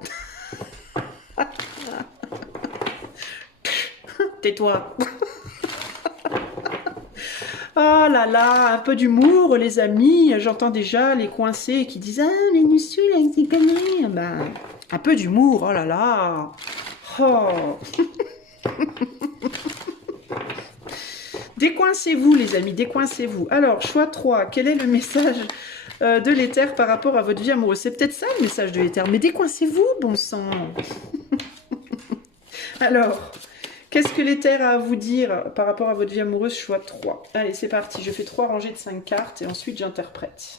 Tais-toi. Oh là là, un peu d'humour, les amis. J'entends déjà les coincés qui disent « Ah, mais nous saoule avec ces conneries !» Ben, un peu d'humour, oh là là. Oh. Décoincez-vous, les amis, décoincez-vous. Alors, choix 3. Quel est le message de l'éther par rapport à votre vie amoureuse? C'est peut-être ça, le message de l'éther. Mais décoincez-vous, bon sang. Alors, qu'est-ce que l'éther a à vous dire par rapport à votre vie amoureuse? Choix 3. Allez, c'est parti. Je fais 3 rangées de 5 cartes et ensuite j'interprète.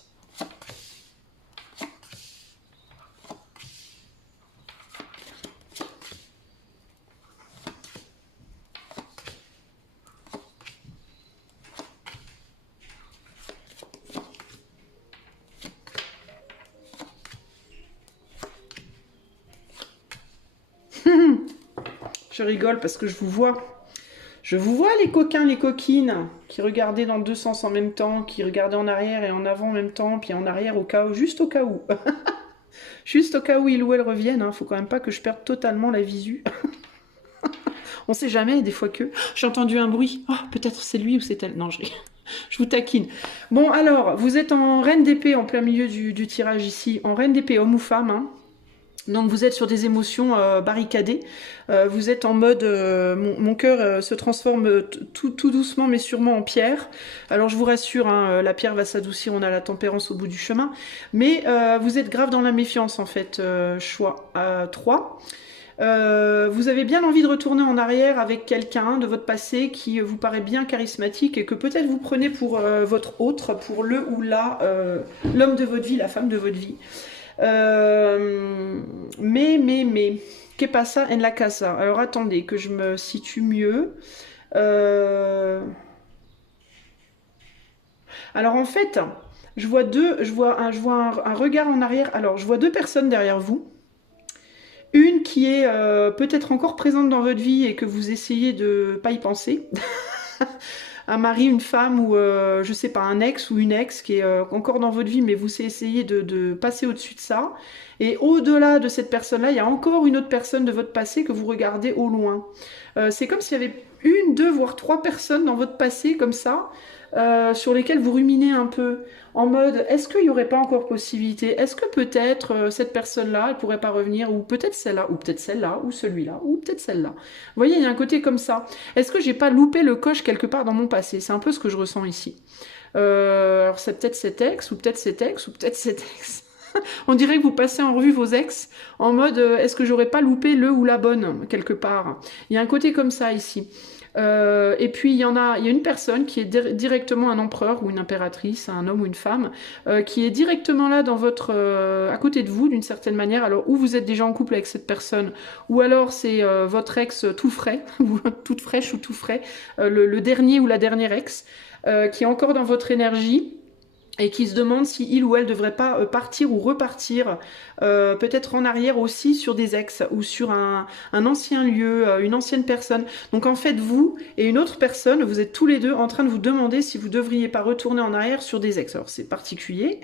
Je rigole parce que je vous vois. Je vous vois les coquins, les coquines qui regardaient dans 2 sens en même temps, qui regardaient en arrière et en avant en même temps, puis en arrière au cas où, juste au cas où. Juste au cas où il ou elle reviennent, hein. Faut quand même pas que je perde totalement la visu. On sait jamais, des fois que... J'ai entendu un bruit. Oh, peut-être c'est lui ou c'est elle. Non, je vous taquine. Bon, alors, vous êtes en reine d'épée en plein milieu du tirage ici. En reine d'épée, homme ou femme, hein. Donc vous êtes sur des émotions barricadées, vous êtes en mode mon cœur se transforme tout doucement mais sûrement en pierre. Alors je vous rassure, hein, la pierre va s'adoucir, on a la tempérance au bout du chemin, mais vous êtes grave dans la méfiance en fait, choix 3. Vous avez bien envie de retourner en arrière avec quelqu'un de votre passé qui vous paraît bien charismatique et que peut-être vous prenez pour votre autre, pour le ou la l'homme de votre vie, la femme de votre vie. Mais, qu'est passa en la casa? Alors attendez, que je me situe mieux. Alors en fait, je vois un regard en arrière. Alors je vois 2 personnes derrière vous. Une qui est peut-être encore présente dans votre vie et que vous essayez de pas y penser. Un mari, une femme ou je sais pas, un ex ou une ex qui est encore dans votre vie, mais vous essayez de passer au-dessus de ça. Et au-delà de cette personne-là, il y a encore une autre personne de votre passé que vous regardez au loin. C'est comme s'il y avait 1, 2, voire 3 personnes dans votre passé comme ça, sur lesquelles vous ruminez un peu, en mode, est-ce qu'il n'y aurait pas encore possibilité? Est-ce que peut-être cette personne-là, elle pourrait pas revenir? Ou peut-être celle-là, ou peut-être celle-là, ou celui-là, ou peut-être celle-là. Vous voyez, il y a un côté comme ça. Est-ce que j'ai pas loupé le coche quelque part dans mon passé? C'est un peu ce que je ressens ici. Alors c'est peut-être cet ex, ou peut-être cet ex, ou peut-être cet ex. On dirait que vous passez en revue vos ex, en mode, est-ce que j'aurais pas loupé le ou la bonne, quelque part? Il y a un côté comme ça ici. Et puis il y a une personne qui est directement un empereur ou une impératrice, un homme ou une femme, qui est directement là dans votre, à côté de vous d'une certaine manière. Alors ou vous êtes déjà en couple avec cette personne, ou alors c'est votre ex tout frais, ou toute fraîche ou tout frais, le dernier ou la dernière ex, qui est encore dans votre énergie. Et qui se demande si il ou elle devrait pas partir ou repartir, peut-être en arrière aussi sur des ex ou sur un ancien lieu, une ancienne personne. Donc en fait, vous et une autre personne, vous êtes tous les deux en train de vous demander si vous devriez pas retourner en arrière sur des ex. Alors c'est particulier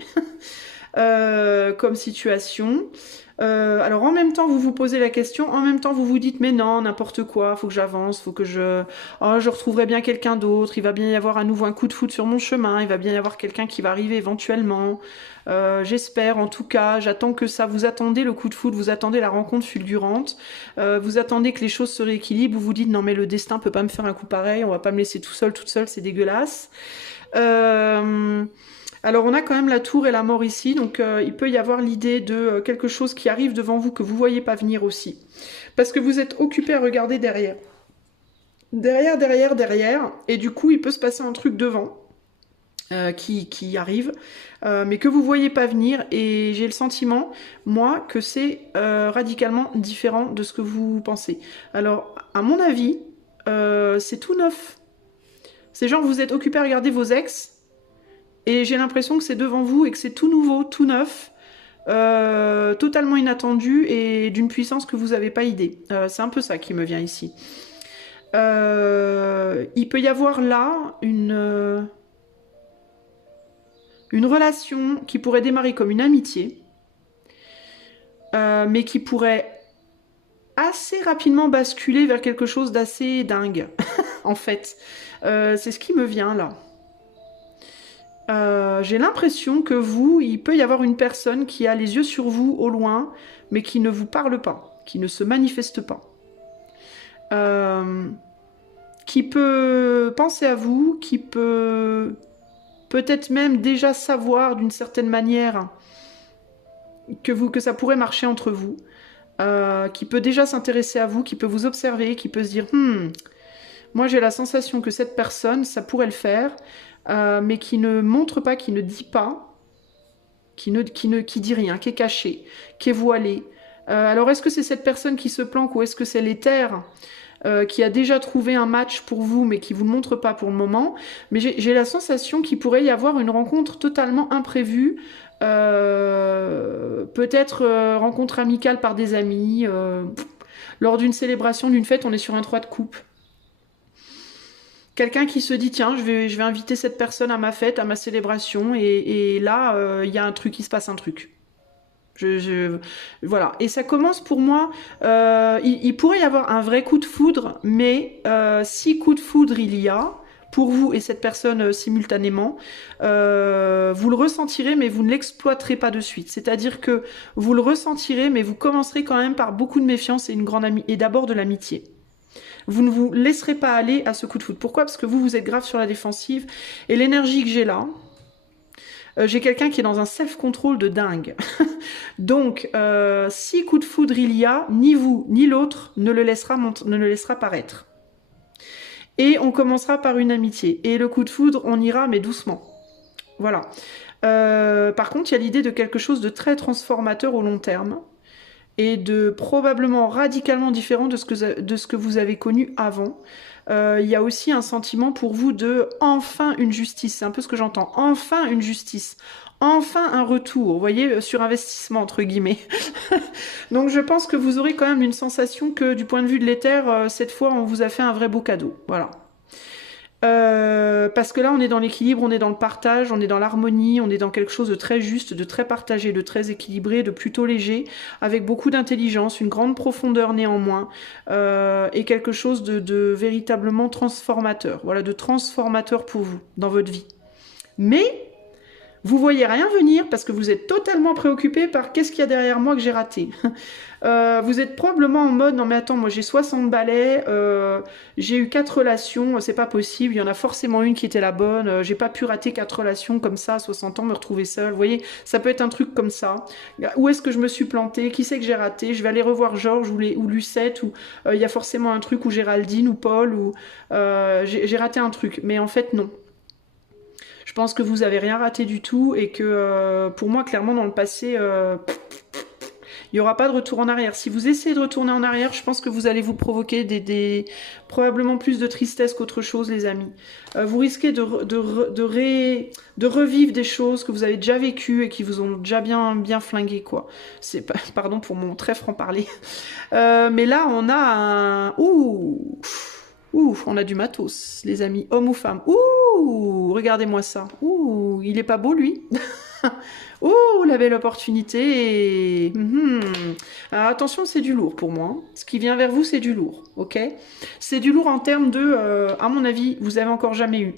comme situation. Alors en même temps vous vous posez la question, en même temps vous vous dites mais non, n'importe quoi, faut que j'avance, faut que je retrouverai bien quelqu'un d'autre, il va bien y avoir à nouveau un coup de foudre sur mon chemin, il va bien y avoir quelqu'un qui va arriver éventuellement, j'espère en tout cas, j'attends que ça, vous attendez le coup de foudre, vous attendez la rencontre fulgurante, vous attendez que les choses se rééquilibrent, vous vous dites non mais le destin peut pas me faire un coup pareil, on va pas me laisser tout seul, toute seule, c'est dégueulasse. Alors on a quand même la tour et la mort ici, donc il peut y avoir l'idée de quelque chose qui arrive devant vous que vous voyez pas venir aussi. Parce que vous êtes occupé à regarder derrière. Derrière, et du coup il peut se passer un truc devant qui arrive, mais que vous voyez pas venir, et j'ai le sentiment, moi, que c'est radicalement différent de ce que vous pensez. Alors, à mon avis, c'est tout neuf. C'est genre vous êtes occupé à regarder vos ex, et j'ai l'impression que c'est devant vous et que c'est tout nouveau, tout neuf, totalement inattendu et d'une puissance que vous n'avez pas idée. C'est un peu ça qui me vient ici. Il peut y avoir là une relation qui pourrait démarrer comme une amitié, mais qui pourrait assez rapidement basculer vers quelque chose d'assez dingue, en fait. C'est ce qui me vient là. J'ai l'impression que vous, il peut y avoir une personne qui a les yeux sur vous au loin, mais qui ne vous parle pas, qui ne se manifeste pas. Qui peut penser à vous, qui peut peut-être même déjà savoir d'une certaine manière que ça pourrait marcher entre vous, qui peut déjà s'intéresser à vous, qui peut vous observer, qui peut se dire moi j'ai la sensation que cette personne, ça pourrait le faire, mais qui ne montre pas, qui ne dit pas, qui dit rien, qui est caché, qui est voilé. Alors est-ce que c'est cette personne qui se planque ou est-ce que c'est l'éther qui a déjà trouvé un match pour vous mais qui vous le montre pas pour le moment? Mais j'ai la sensation qu'il pourrait y avoir une rencontre totalement imprévue, peut-être rencontre amicale par des amis, lors d'une célébration, d'une fête, on est sur un 3 de coupe. Quelqu'un qui se dit tiens, je vais inviter cette personne à ma fête, à ma célébration, et là, il y a un truc, il se passe un truc. Voilà. Et ça commence pour moi, il pourrait y avoir un vrai coup de foudre, mais si coup de foudre il y a, pour vous et cette personne simultanément, vous le ressentirez, mais vous ne l'exploiterez pas de suite. C'est-à-dire que vous le ressentirez, mais vous commencerez quand même par beaucoup de méfiance et une grande amie, et d'abord de l'amitié. Vous ne vous laisserez pas aller à ce coup de foudre. Pourquoi? Parce que vous êtes grave sur la défensive, et l'énergie que j'ai là, j'ai quelqu'un qui est dans un self-control de dingue. Donc, si coup de foudre il y a, ni vous, ni l'autre ne le laissera paraître. Et on commencera par une amitié. Et le coup de foudre, on ira, mais doucement. Voilà. Par contre, il y a l'idée de quelque chose de très transformateur au long terme. Et de probablement radicalement différent de ce que vous avez connu avant. Il y a aussi un sentiment pour vous de enfin une justice, c'est un peu ce que j'entends, enfin une justice, enfin un retour, vous voyez, sur investissement entre guillemets. Donc je pense que vous aurez quand même une sensation que du point de vue de l'éther, cette fois on vous a fait un vrai beau cadeau, voilà. Parce que là on est dans l'équilibre, on est dans le partage, on est dans l'harmonie, on est dans quelque chose de très juste, de très partagé, de très équilibré, de plutôt léger, avec beaucoup d'intelligence, une grande profondeur néanmoins, et quelque chose de véritablement transformateur, voilà, de transformateur pour vous, dans votre vie. Mais vous voyez rien venir parce que vous êtes totalement préoccupé par qu'est-ce qu'il y a derrière moi que j'ai raté. Vous êtes probablement en mode non mais attends, moi j'ai 60 balais, j'ai eu 4 relations, c'est pas possible, il y en a forcément une qui était la bonne, j'ai pas pu rater 4 relations comme ça à 60 ans, me retrouver seule. Vous voyez, ça peut être un truc comme ça. Où est-ce que je me suis plantée? Qui c'est que j'ai raté? Je vais aller revoir Georges ou Lucette, ou il y a forcément un truc, ou Géraldine ou Paul, ou j'ai raté un truc. Mais en fait non. Je pense que vous avez rien raté du tout et que pour moi, clairement, dans le passé, il n'y aura pas de retour en arrière. Si vous essayez de retourner en arrière, je pense que vous allez vous provoquer probablement plus de tristesse qu'autre chose, les amis. Vous risquez de revivre des choses que vous avez déjà vécues et qui vous ont déjà bien flingué, quoi. C'est pas, pardon pour mon très franc parler. Mais là, on a un... Ouh, on a du matos, les amis, homme ou femme. Ouh, regardez-moi ça. Ouh, il est pas beau, lui. Ouh, la belle opportunité. Alors, attention, c'est du lourd pour moi. Ce qui vient vers vous, c'est du lourd, ok? C'est du lourd en termes de, à mon avis, vous avez encore jamais eu.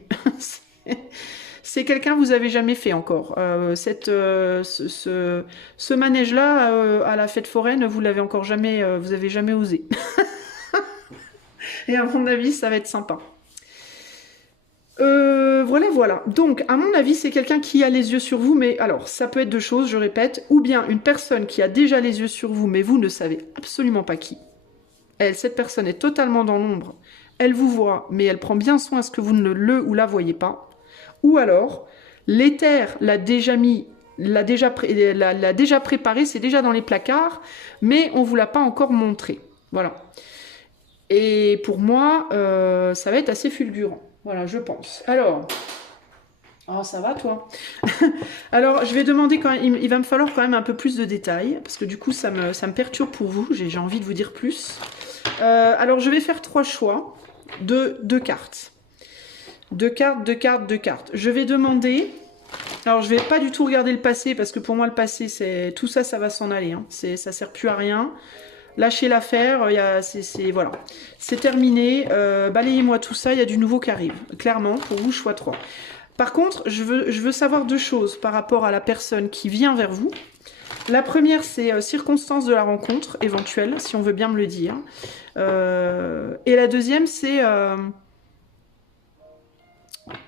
C'est quelqu'un que vous avez jamais fait encore. Ce manège-là, à la fête foraine, vous l'avez encore jamais, vous avez jamais osé. Et à mon avis, ça va être sympa. Voilà. Donc, à mon avis, c'est quelqu'un qui a les yeux sur vous, mais alors, ça peut être deux choses, je répète, ou bien une personne qui a déjà les yeux sur vous, mais vous ne savez absolument pas qui. Cette personne est totalement dans l'ombre, elle vous voit, mais elle prend bien soin à ce que vous ne le ou la voyez pas. Ou alors, l'éther l'a déjà préparé, c'est déjà dans les placards, mais on ne vous l'a pas encore montré. Voilà. Et pour moi, ça va être assez fulgurant. Voilà, je pense. Alors, oh, ça va toi? Alors, je vais demander quand même, il va me falloir quand même un peu plus de détails, parce que du coup, ça me perturbe pour vous, j'ai envie de vous dire plus. Alors, je vais faire 3 choix de 2 cartes. 2 cartes. Je vais demander... Alors, je vais pas du tout regarder le passé, parce que pour moi, le passé, c'est tout ça, ça va s'en aller. Hein. Ça sert plus à rien. Lâchez l'affaire, voilà. C'est terminé, balayez-moi tout ça, il y a du nouveau qui arrive. Clairement, pour vous, choix 3. Par contre, je veux savoir deux choses par rapport à la personne qui vient vers vous. La première, c'est circonstances de la rencontre éventuelle, si on veut bien me le dire. Et la deuxième, c'est...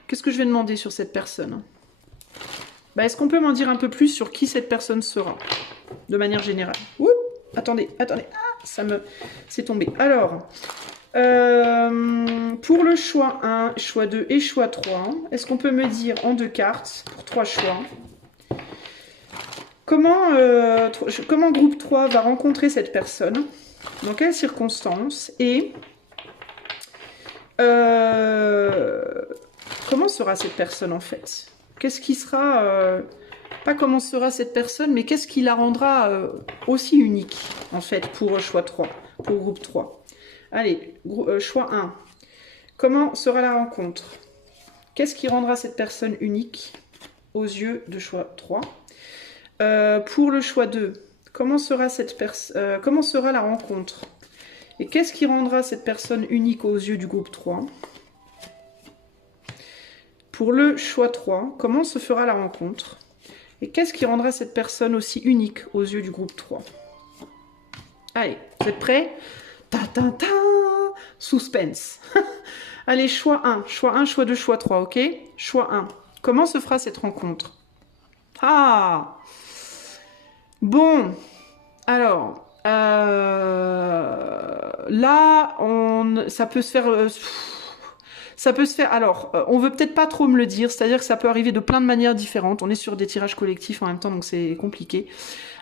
qu'est-ce que je vais demander sur cette personne? Bah, est-ce qu'on peut m'en dire un peu plus sur qui cette personne sera, de manière générale? Ouh, attendez. Ah, c'est tombé. Alors, pour le choix 1, choix 2 et choix 3, est-ce qu'on peut me dire en 2 cartes, pour 3 choix, comment groupe 3 va rencontrer cette personne? Dans quelles circonstances? Et comment sera cette personne en fait? Qu'est-ce qui sera... pas comment sera cette personne, mais qu'est-ce qui la rendra aussi unique, en fait, pour choix 3, pour groupe 3. Allez, choix 1. Comment sera la rencontre? Qu'est-ce qui rendra cette personne unique aux yeux de choix 3? Pour le choix 2, comment sera la rencontre? Et qu'est-ce qui rendra cette personne unique aux yeux du groupe 3? Pour le choix 3, comment se fera la rencontre? Et qu'est-ce qui rendra cette personne aussi unique aux yeux du groupe 3? Allez, vous êtes prêts? Ta-ta-ta! Suspense. Allez, choix 1, choix 2, choix 3, ok? Choix 1. Comment se fera cette rencontre? Ah! Bon, alors, là, ça peut se faire... alors, on veut peut-être pas trop me le dire, c'est-à-dire que ça peut arriver de plein de manières différentes. On est sur des tirages collectifs en même temps, donc c'est compliqué.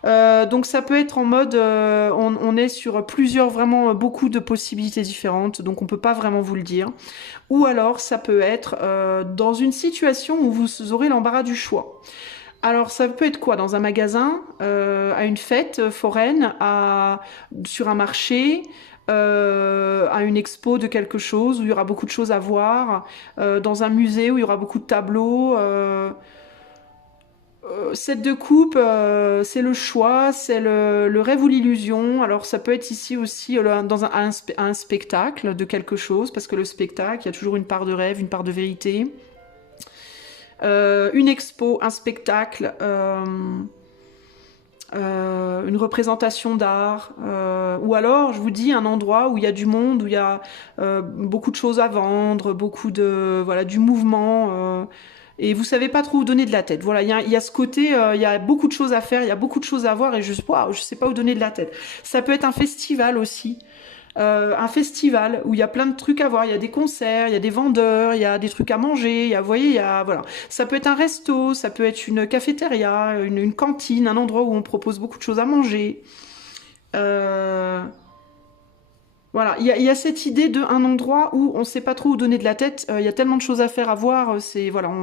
Donc ça peut être en mode, on est sur vraiment beaucoup de possibilités différentes, donc on peut pas vraiment vous le dire. Ou alors ça peut être dans une situation où vous aurez l'embarras du choix. Alors ça peut être quoi? Dans un magasin, à une fête foraine, sur un marché, à une expo de quelque chose où il y aura beaucoup de choses à voir, dans un musée où il y aura beaucoup de tableaux. 7 de coupe, c'est le choix, c'est le rêve ou l'illusion. Alors ça peut être ici aussi dans un spectacle de quelque chose, parce que le spectacle, il y a toujours une part de rêve, une part de vérité. Une expo, un spectacle, une représentation d'art, ou alors, je vous dis, un endroit où il y a du monde, où il y a beaucoup de choses à vendre, du mouvement, et vous savez pas trop où donner de la tête. Voilà, il y a ce côté, il y a beaucoup de choses à faire, il y a beaucoup de choses à voir, et je sais pas où donner de la tête. Ça peut être un festival aussi. Un festival où il y a plein de trucs à voir, il y a des concerts, il y a des vendeurs, il y a des trucs à manger, voilà. Ça peut être un resto, ça peut être une cafétéria, une cantine, un endroit où on propose beaucoup de choses à manger. Voilà, il y a cette idée d'un endroit où on ne sait pas trop où donner de la tête, il y a tellement de choses à faire, à voir, on ne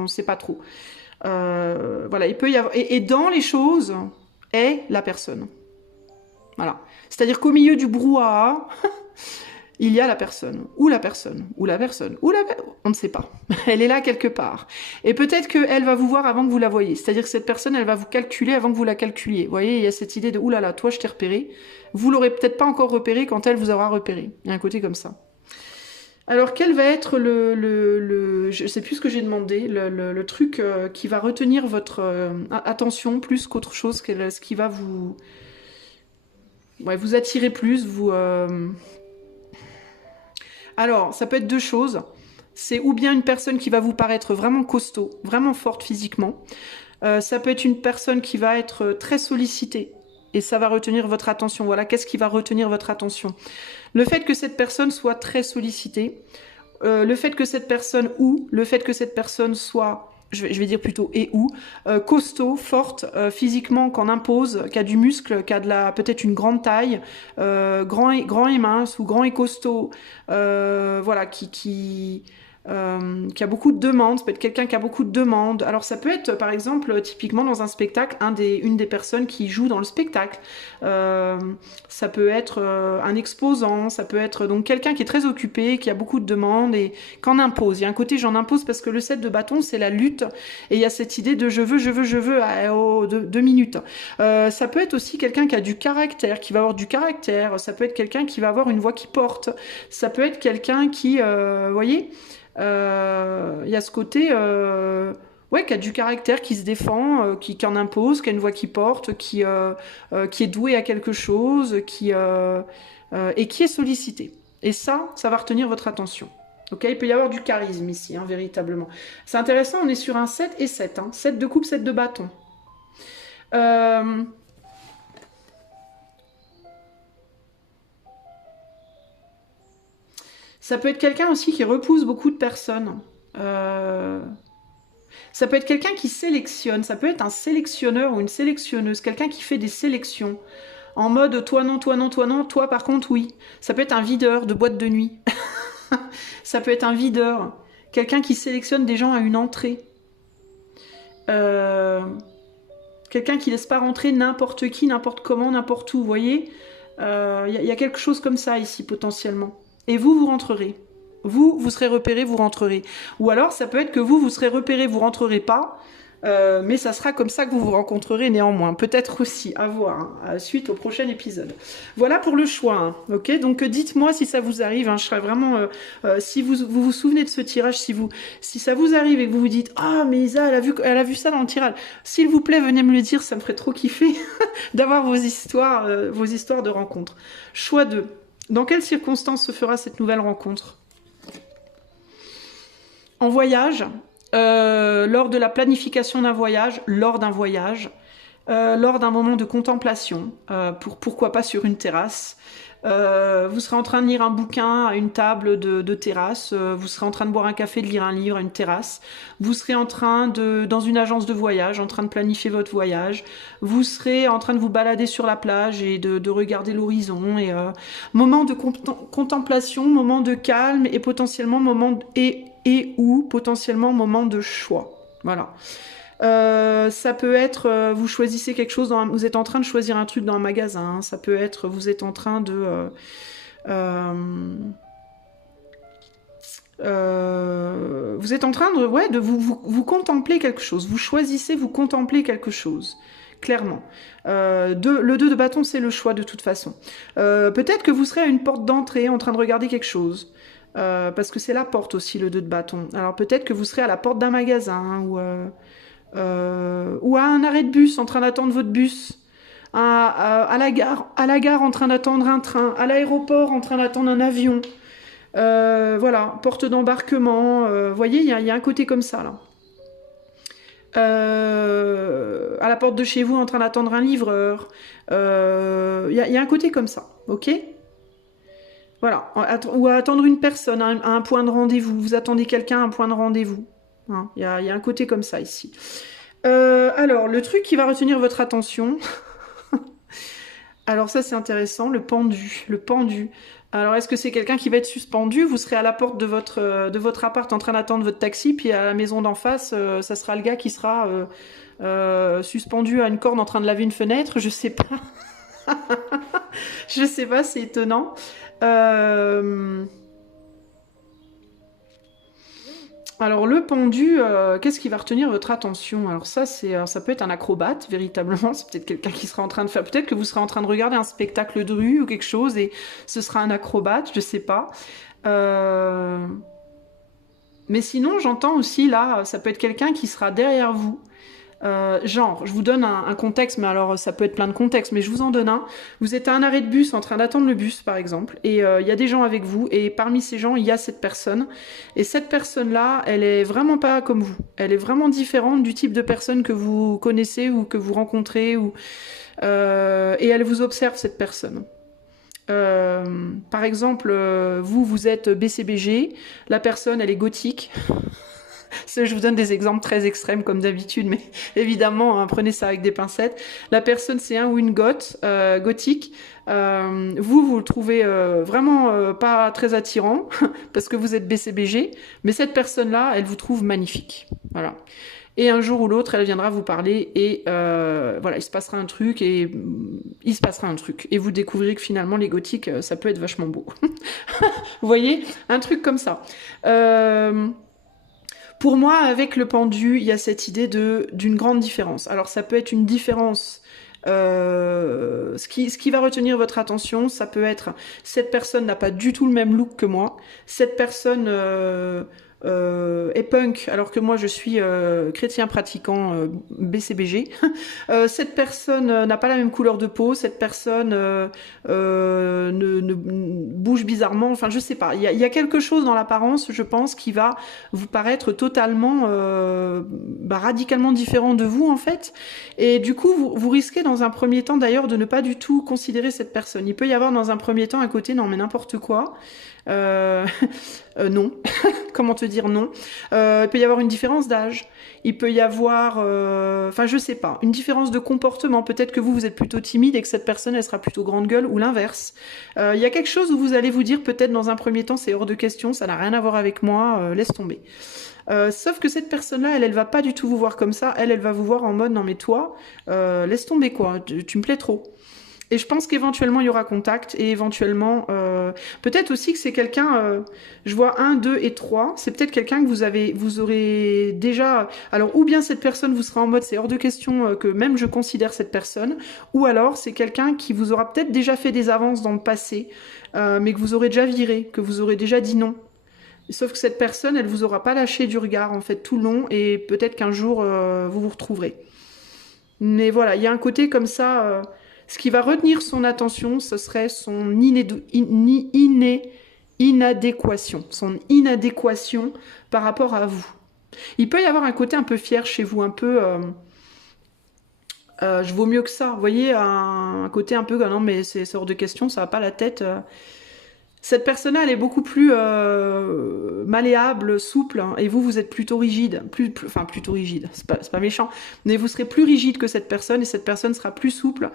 sait pas trop. Voilà, il peut y avoir... Et dans les choses est la personne. Voilà. C'est-à-dire qu'au milieu du brouhaha, il y a la personne, on ne sait pas. Elle est là quelque part. Et peut-être qu'elle va vous voir avant que vous la voyez. C'est-à-dire que cette personne, elle va vous calculer avant que vous la calculiez. Vous voyez, il y a cette idée de « Ouh là là, toi, je t'ai repéré ». Vous l'aurez peut-être pas encore repéré quand elle vous aura repéré. Il y a un côté comme ça. Alors, quel va être je sais plus ce que j'ai demandé, le truc qui va retenir votre attention plus qu'autre chose, ce qui va vous attirer plus, Alors, ça peut être deux choses. C'est ou bien une personne qui va vous paraître vraiment costaud, vraiment forte physiquement. Ça peut être une personne qui va être très sollicitée. Et ça va retenir votre attention. Voilà, qu'est-ce qui va retenir votre attention? Le fait que cette personne soit très sollicitée, le fait que cette personne soit, je vais dire plutôt costaud, forte, physiquement, qu'on impose, qui a du muscle, qui a peut-être une grande taille, grand et mince ou grand et costaud, voilà, qui a beaucoup de demandes, ça peut être quelqu'un qui a beaucoup de demandes. Alors ça peut être par exemple typiquement dans un spectacle une des personnes qui joue dans le spectacle, ça peut être un exposant, ça peut être donc quelqu'un qui est très occupé, qui a beaucoup de demandes et qu'en impose. Il y a un côté j'en impose parce que le 7 de bâton c'est la lutte et il y a cette idée de je veux à 2 minutes. Ça peut être aussi quelqu'un qui a du caractère, qui va avoir du caractère, ça peut être quelqu'un qui va avoir une voix qui porte, ça peut être quelqu'un qui, voyez, Il y a ce côté, ouais, qui a du caractère, qui se défend, qui en impose, qui a une voix qui porte, qui est doué à quelque chose, et qui est sollicité. Et ça va retenir votre attention. Ok, il peut y avoir du charisme ici, hein, véritablement. C'est intéressant, on est sur un 7 et 7. Hein. 7 de coupe, 7 de bâton. Ça peut être quelqu'un aussi qui repousse beaucoup de personnes. Ça peut être quelqu'un qui sélectionne. Ça peut être un sélectionneur ou une sélectionneuse. Quelqu'un qui fait des sélections. En mode toi non, toi non, toi non, toi par contre oui. Ça peut être un videur de boîte de nuit. Ça peut être un videur. Quelqu'un qui sélectionne des gens à une entrée. Quelqu'un qui laisse pas rentrer n'importe qui, n'importe comment, n'importe où. Vous voyez, y a quelque chose comme ça ici potentiellement. Et vous rentrerez. Vous serez repéré, vous rentrerez. Ou alors, ça peut être que vous serez repéré, vous rentrerez pas, mais ça sera comme ça que vous vous rencontrerez néanmoins. Peut-être aussi, à voir, hein, suite au prochain épisode. Voilà pour le choix, hein, ok. Donc dites-moi si ça vous arrive, hein, je serais vraiment... si vous souvenez de ce tirage, si ça vous arrive et que vous vous dites « Ah, mais Isa, elle a vu ça dans le tirage. S'il vous plaît, venez me le dire, ça me ferait trop kiffer d'avoir vos histoires de rencontres. » Choix 2. Dans quelles circonstances se fera cette nouvelle rencontre? En voyage, lors de la planification d'un voyage, lors d'un voyage, lors d'un moment de contemplation, pourquoi pas sur une terrasse. Vous serez en train de lire un bouquin à une table de terrasse, vous serez en train de boire un café, de lire un livre à une terrasse, vous serez en train dans une agence de voyage, en train de planifier votre voyage, vous serez en train de vous balader sur la plage et de regarder l'horizon, et moment de contemplation, moment de calme et potentiellement moment ou potentiellement moment de choix. Voilà. Ça peut être, vous choisissez quelque chose, vous êtes en train de choisir un truc dans un magasin, hein. Ça peut être, vous êtes en train de... vous êtes en train de, ouais, de vous contempler quelque chose, vous choisissez, vous contemplez quelque chose, clairement. Le 2 de bâton, c'est le choix de toute façon. Peut-être que vous serez à une porte d'entrée en train de regarder quelque chose. Parce que c'est la porte aussi, le 2 de bâton. Alors peut-être que vous serez à la porte d'un magasin, ou à un arrêt de bus en train d'attendre votre bus, à la gare en train d'attendre un train, à l'aéroport en train d'attendre un avion. Voilà, porte d'embarquement. Vous voyez, il y a un côté comme ça là. À la porte de chez vous en train d'attendre un livreur. Il y a un côté comme ça, ok? Voilà, ou à attendre une personne à un point de rendez-vous. Vous attendez quelqu'un à un point de rendez-vous. Hein, il y a un côté comme ça ici. Alors, le truc qui va retenir votre attention... Alors ça, c'est intéressant, le pendu. Le pendu. Alors, est-ce que c'est quelqu'un qui va être suspendu? Vous serez à la porte de votre appart en train d'attendre votre taxi, puis à la maison d'en face, ça sera le gars qui sera suspendu à une corde en train de laver une fenêtre. Je sais pas. Je sais pas, c'est étonnant. Alors le pendu, qu'est-ce qui va retenir votre attention? Alors ça peut être un acrobate, véritablement, c'est peut-être quelqu'un qui sera en train de faire, peut-être que vous serez en train de regarder un spectacle de rue ou quelque chose et ce sera un acrobate, je sais pas. Mais sinon, j'entends aussi là, ça peut être quelqu'un qui sera derrière vous. Genre, je vous donne un contexte, mais alors ça peut être plein de contextes, mais je vous en donne un. Vous êtes à un arrêt de bus en train d'attendre le bus, par exemple, et il y a des gens avec vous, et parmi ces gens, il y a cette personne. Et cette personne-là, elle est vraiment pas comme vous. Elle est vraiment différente du type de personne que vous connaissez ou que vous rencontrez, et elle vous observe, cette personne. Par exemple, vous êtes BCBG, la personne, elle est gothique. Je vous donne des exemples très extrêmes comme d'habitude, mais évidemment, hein, prenez ça avec des pincettes. La personne, c'est un ou une gothique. Vous le trouvez vraiment pas très attirant parce que vous êtes BCBG, mais cette personne-là, elle vous trouve magnifique. Voilà. Et un jour ou l'autre, elle viendra vous parler et voilà, il se passera un truc et il se passera un truc. Et vous découvrirez que finalement, les gothiques, ça peut être vachement beau. Vous voyez? Un truc comme ça. Pour moi, avec le pendu, il y a cette idée d'une grande différence. Alors, ça peut être une différence... ce qui va retenir votre attention, ça peut être... Cette personne n'a pas du tout le même look que moi. Cette personne est punk, alors que moi je suis chrétien pratiquant BCBG. Cette personne n'a pas la même couleur de peau, cette personne ne bouge bizarrement, enfin je sais pas, il y a quelque chose dans l'apparence, je pense, qui va vous paraître totalement, radicalement différent de vous en fait, et du coup vous risquez dans un premier temps d'ailleurs de ne pas du tout considérer cette personne. Il peut y avoir dans un premier temps un côté non mais n'importe quoi, non, comment te dire non, il peut y avoir une différence d'âge, il peut y avoir, enfin je sais pas, une différence de comportement, peut-être que vous êtes plutôt timide et que cette personne elle sera plutôt grande gueule, ou l'inverse. Il y a quelque chose où vous allez vous dire peut-être dans un premier temps c'est hors de question, ça n'a rien à voir avec moi, laisse tomber. Sauf que cette personne-là, elle va pas du tout vous voir comme ça, elle va vous voir en mode non mais toi, laisse tomber quoi, tu me plais trop. Et je pense qu'éventuellement il y aura contact, et éventuellement peut-être aussi que c'est quelqu'un, je vois 1, 2 et 3, c'est peut-être quelqu'un que vous aurez déjà, alors ou bien cette personne vous sera en mode c'est hors de question que même je considère cette personne, ou alors c'est quelqu'un qui vous aura peut-être déjà fait des avances dans le passé, mais que vous aurez déjà viré, que vous aurez déjà dit non. Sauf que cette personne, elle vous aura pas lâché du regard en fait tout le long, et peut-être qu'un jour vous vous retrouverez. Mais voilà, il y a un côté comme ça. Ce qui va retenir son attention, ce serait son inadéquation. Son inadéquation par rapport à vous. Il peut y avoir un côté un peu fier chez vous, un peu... je vaux mieux que ça. Vous voyez, un côté un peu... non, mais c'est hors de question, ça va pas la tête. Cette personne-là, elle est beaucoup plus malléable, souple, hein, et vous êtes plutôt rigide, enfin plutôt rigide, c'est pas méchant, mais vous serez plus rigide que cette personne, et cette personne sera plus souple.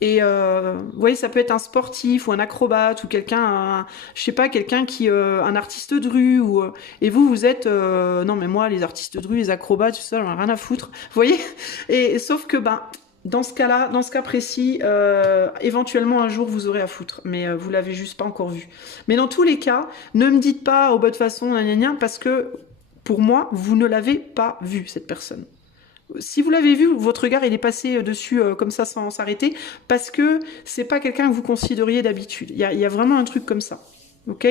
Et vous voyez, ça peut être un sportif ou un acrobate ou quelqu'un, je sais pas, quelqu'un qui, un artiste de rue, ou et vous êtes, non mais moi les artistes de rue, les acrobates, tout ça, j'en ai rien à foutre, vous voyez. Et sauf que dans ce cas-là, dans ce cas précis, éventuellement un jour vous aurez à foutre, mais vous l'avez juste pas encore vu. Mais dans tous les cas, ne me dites pas au bout de façon, parce que pour moi, vous ne l'avez pas vu cette personne. Si vous l'avez vu, votre regard il est passé dessus comme ça sans s'arrêter, parce que c'est pas quelqu'un que vous considériez d'habitude. Il y a vraiment un truc comme ça. Ok ?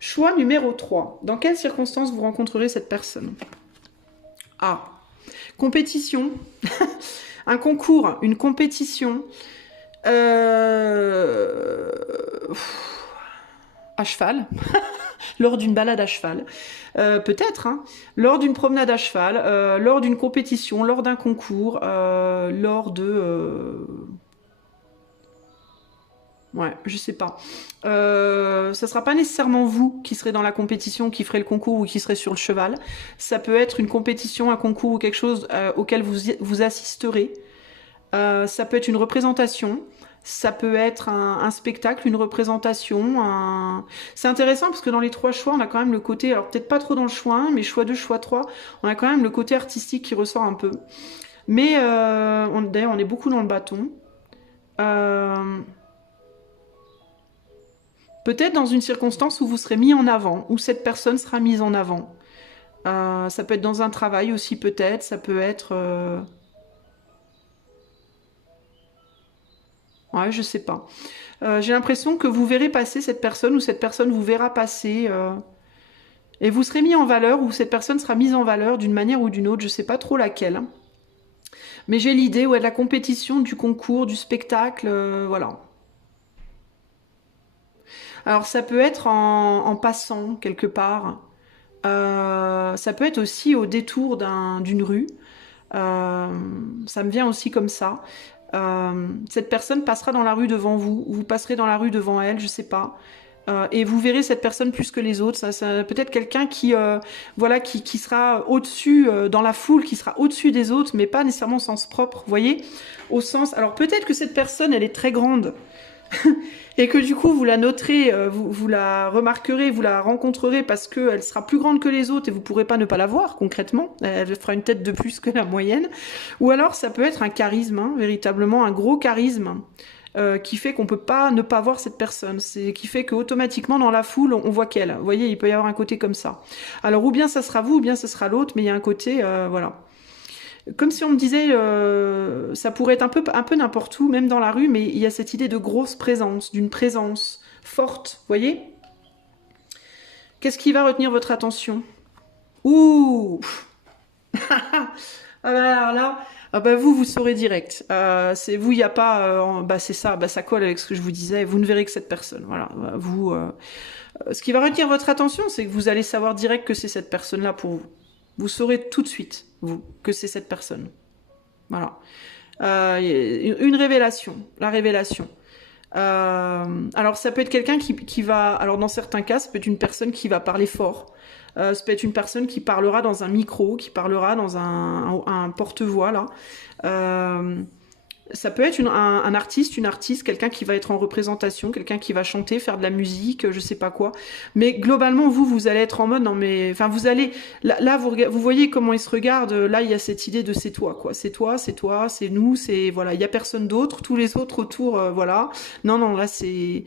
Choix numéro 3. Dans quelles circonstances vous rencontrerez cette personne ? A. Compétition. Un concours, une compétition. À cheval. Lors d'une balade à cheval, peut-être, hein, lors d'une promenade à cheval, lors d'une compétition, lors d'un concours, lors de... Ouais, je sais pas. Ça sera pas nécessairement vous qui serez dans la compétition, qui ferez le concours ou qui serez sur le cheval. Ça peut être une compétition, un concours ou quelque chose auquel vous assisterez. Ça peut être une représentation. Ça peut être un spectacle, une représentation. C'est intéressant parce que dans les 3 choix, on a quand même le côté, alors peut-être pas trop dans le choix 1, mais choix 2, choix 3, on a quand même le côté artistique qui ressort un peu. Mais d'ailleurs, on est beaucoup dans le bâton. Peut-être dans une circonstance où vous serez mis en avant, où cette personne sera mise en avant. Ça peut être dans un travail aussi peut-être, ça peut être... Ouais, je sais pas. J'ai l'impression que vous verrez passer cette personne, ou cette personne vous verra passer, et vous serez mis en valeur, ou cette personne sera mise en valeur d'une manière ou d'une autre, je sais pas trop laquelle. Mais j'ai l'idée, ouais, de la compétition, du concours, du spectacle, voilà. Alors ça peut être en passant quelque part, ça peut être aussi au détour d'une rue, ça me vient aussi comme ça. Cette personne passera dans la rue devant vous, ou vous passerez dans la rue devant elle, je sais pas. Et vous verrez cette personne plus que les autres. Ça peut-être quelqu'un qui, voilà, qui sera au-dessus dans la foule, qui sera au-dessus des autres, mais pas nécessairement au sens propre, vous voyez, au sens. Alors peut-être que cette personne, elle est très grande. Et que du coup vous la noterez, vous la remarquerez, vous la rencontrerez parce qu'elle sera plus grande que les autres et vous pourrez pas ne pas la voir concrètement, elle fera une tête de plus que la moyenne. Ou alors ça peut être un charisme, hein, véritablement un gros charisme qui fait qu'on peut pas ne pas voir cette personne, c'est qui fait qu'automatiquement dans la foule on voit qu'elle, vous voyez, il peut y avoir un côté comme ça. Alors ou bien ça sera vous ou bien ça sera l'autre, mais il y a un côté, voilà. Comme si on me disait, ça pourrait être un peu n'importe où, même dans la rue, mais il y a cette idée de grosse présence, d'une présence forte, vous voyez ? Qu'est-ce qui va retenir votre attention ? Ouh. Ah bah alors là, ah bah vous saurez direct. C'est vous, il n'y a pas, bah c'est ça, bah ça colle avec ce que je vous disais. Vous ne verrez que cette personne. Voilà, vous. Ce qui va retenir votre attention, c'est que vous allez savoir direct que c'est cette personne-là pour vous. Vous saurez tout de suite, vous, que c'est cette personne. Voilà. Une révélation, la révélation. Alors ça peut être quelqu'un qui va, alors dans certains cas, ça peut être une personne qui va parler fort. Ça peut être une personne qui parlera dans un micro, qui parlera dans un porte-voix là. Ça peut être un artiste, une artiste, quelqu'un qui va être en représentation, quelqu'un qui va chanter, faire de la musique, je sais pas quoi. Mais globalement, vous allez être en mode, non mais, enfin, vous allez, là vous voyez comment ils se regardent. Là, il y a cette idée de c'est toi, quoi. C'est toi, c'est nous, c'est, voilà, il y a personne d'autre. Tous les autres autour, voilà. Non, là, c'est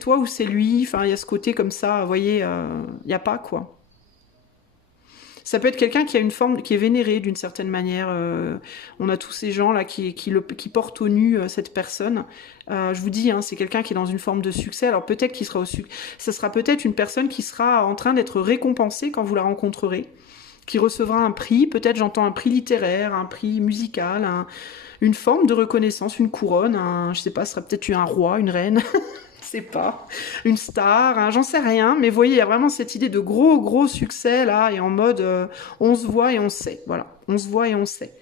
toi ou c'est lui. Enfin, il y a ce côté comme ça, vous voyez, il y a pas, quoi. Ça peut être quelqu'un qui a une forme, qui est vénéré d'une certaine manière. On a tous ces gens là qui portent au nu cette personne. Je vous dis, hein, c'est quelqu'un qui est dans une forme de succès. Alors peut-être qu'il sera ça sera peut-être une personne qui sera en train d'être récompensée quand vous la rencontrerez, qui recevra un prix. Peut-être j'entends un prix littéraire, un prix musical, une forme de reconnaissance, une couronne. Je sais pas, ce sera peut-être un roi, une reine. Je sais pas, une star, hein, j'en sais rien, mais vous voyez, il y a vraiment cette idée de gros succès là, et en mode on se voit et on sait, voilà, on se voit et on sait.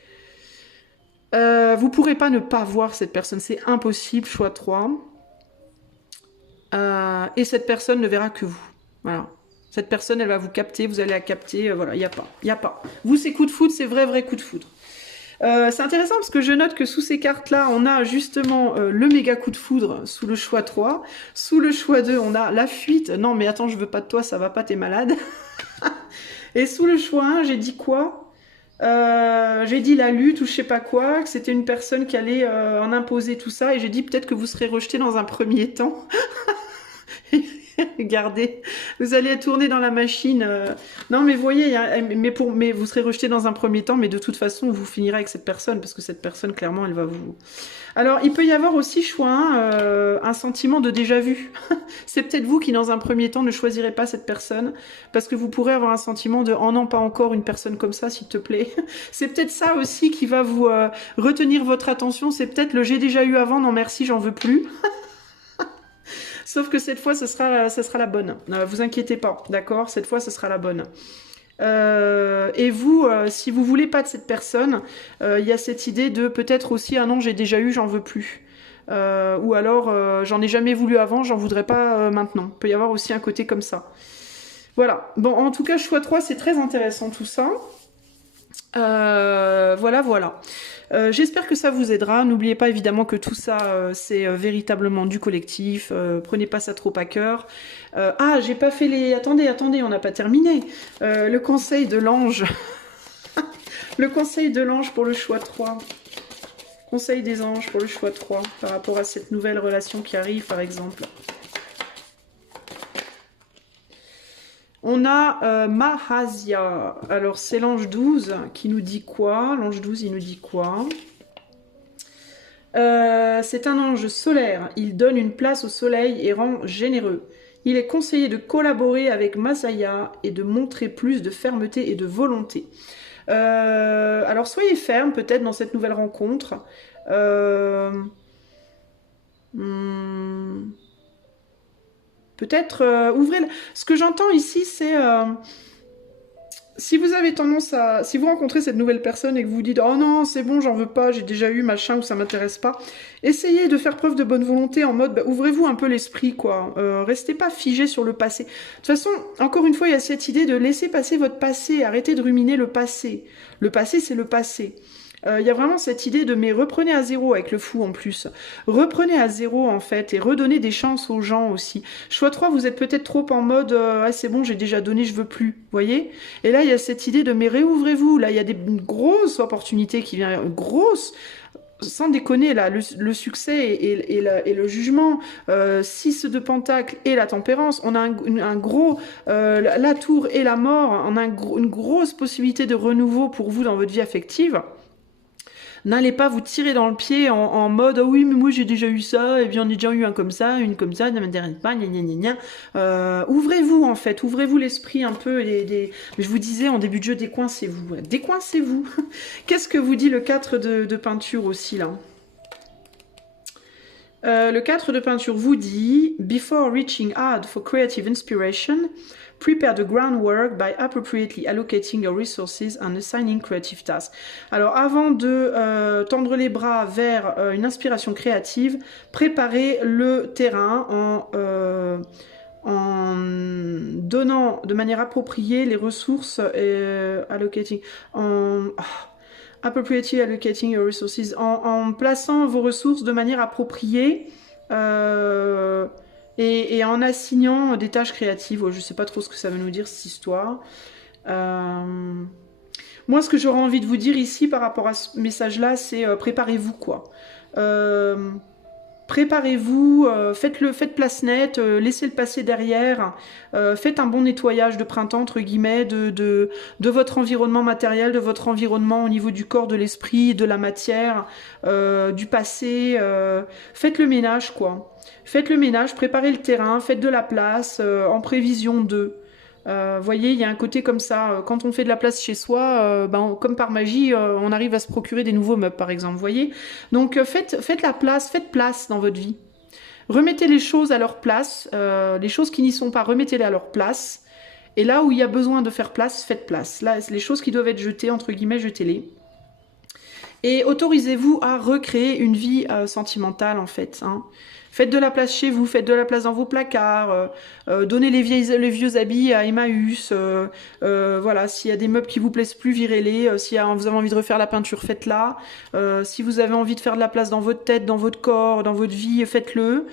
Vous pourrez pas ne pas voir cette personne, c'est impossible, choix 3. Et cette personne ne verra que vous, voilà. Cette personne, elle va vous capter, vous allez la capter, voilà, il y a pas. Vous, c'est coup de foudre, c'est vrai coup de foudre. C'est intéressant parce que je note que sous ces cartes-là, on a justement le méga coup de foudre sous le choix 3. Sous le choix 2, on a la fuite. Non, mais attends, je veux pas de toi, ça va pas, t'es malade. Et sous le choix 1, j'ai dit quoi? J'ai dit la lutte ou je sais pas quoi, que c'était une personne qui allait en imposer tout ça. Et j'ai dit peut-être que vous serez rejeté dans un premier temps. Regardez, vous allez tourner dans la machine. Non, mais voyez, mais vous serez rejeté dans un premier temps, mais de toute façon, vous finirez avec cette personne, parce que cette personne, clairement, elle va vous... Alors, il peut y avoir aussi, choix 1, un sentiment de déjà-vu. C'est peut-être vous qui, dans un premier temps, ne choisirez pas cette personne, parce que vous pourrez avoir un sentiment de « Oh non, pas encore une personne comme ça, s'il te plaît ». C'est peut-être ça aussi qui va vous retenir votre attention. C'est peut-être le « J'ai déjà eu avant, non merci, j'en veux plus ». Sauf que cette fois, ça sera la bonne. Vous inquiétez pas, d'accord? Cette fois, ce sera la bonne. Et vous, si vous voulez pas de cette personne, il y a cette idée de peut-être aussi, ah non, j'ai déjà eu, j'en veux plus. Ou alors, j'en ai jamais voulu avant, j'en voudrais pas maintenant. Il peut y avoir aussi un côté comme ça. Voilà. Bon, en tout cas, choix 3, c'est très intéressant tout ça. Voilà. J'espère que ça vous aidera. N'oubliez pas évidemment que tout ça, c'est véritablement du collectif. Prenez pas ça trop à cœur. J'ai pas fait les... Attendez, on n'a pas terminé. Le conseil de l'ange. Le conseil de l'ange pour le choix 3. Conseil des anges pour le choix 3, par rapport à cette nouvelle relation qui arrive, par exemple. On a Mahazia. Alors, c'est l'ange 12 qui nous dit quoi? L'ange 12, il nous dit quoi? C'est un ange solaire. Il donne une place au soleil et rend généreux. Il est conseillé de collaborer avec Masaya et de montrer plus de fermeté et de volonté. Alors, soyez ferme peut-être dans cette nouvelle rencontre. Peut-être ouvrez... Ce que j'entends ici, c'est... si vous avez tendance à... Si vous rencontrez cette nouvelle personne et que vous vous dites « Oh non, c'est bon, j'en veux pas, j'ai déjà eu machin ou ça m'intéresse pas », essayez de faire preuve de bonne volonté en mode ouvrez-vous un peu l'esprit, quoi. Restez pas figé sur le passé. De toute façon, encore une fois, il y a cette idée de laisser passer votre passé, arrêtez de ruminer le passé. Le passé, c'est le passé. Il y a vraiment cette idée de mais reprenez à zéro avec le fou en plus. Reprenez à zéro en fait et redonnez des chances aux gens aussi. Choix 3, vous êtes peut-être trop en mode c'est bon, j'ai déjà donné, je veux plus. Voyez? Et là, il y a cette idée de mais réouvrez-vous. Là, il y a des grosses opportunités qui viennent. Grosses. Sans déconner, là, le succès et le jugement, 6 de pentacle et la tempérance, on a un gros, la tour et la mort, on a une grosse possibilité de renouveau pour vous dans votre vie affective. N'allez pas vous tirer dans le pied en mode ah oui mais moi j'ai déjà eu ça, et bien j'en ai déjà eu un comme ça, une comme ça, ne m'intéresse pas, gna gna gna gna. Ouvrez-vous en fait, ouvrez-vous l'esprit un peu. Je vous disais en début de jeu, décoincez-vous, ouais. Décoincez-vous. Qu'est-ce que vous dit le 4 de peinture aussi là? Le 4 de peinture vous dit « Before reaching out for creative inspiration, prepare the groundwork by appropriately allocating your resources and assigning creative tasks. » Alors, avant de tendre les bras vers une inspiration créative, préparez le terrain en donnant de manière appropriée les ressources, allocating, appropriately allocating your resources, en plaçant vos ressources de manière appropriée et en assignant des tâches créatives. Je ne sais pas trop ce que ça veut nous dire cette histoire. Moi, ce que j'aurais envie de vous dire ici par rapport à ce message-là, c'est préparez-vous quoi. Préparez-vous, faites place nette, laissez le passé derrière, faites un bon nettoyage de printemps, entre guillemets, de votre environnement matériel, de votre environnement au niveau du corps, de l'esprit, de la matière, du passé. Faites le ménage, quoi. Faites le ménage, préparez le terrain, faites de la place en prévision de... voyez, il y a un côté comme ça, quand on fait de la place chez soi, comme par magie, on arrive à se procurer des nouveaux meubles, par exemple, voyez. Donc, faites la place, faites place dans votre vie. Remettez les choses à leur place, les choses qui n'y sont pas, remettez-les à leur place. Et là où il y a besoin de faire place, faites place. Là, les choses qui doivent être jetées, entre guillemets, jetez-les. Et autorisez-vous à recréer une vie sentimentale, en fait, hein. Faites de la place chez vous, faites de la place dans vos placards, donnez les vieux habits à Emmaüs, voilà, s'il y a des meubles qui vous plaisent plus, virez-les, si vous avez envie de refaire la peinture, faites-la, si vous avez envie de faire de la place dans votre tête, dans votre corps, dans votre vie, faites-le,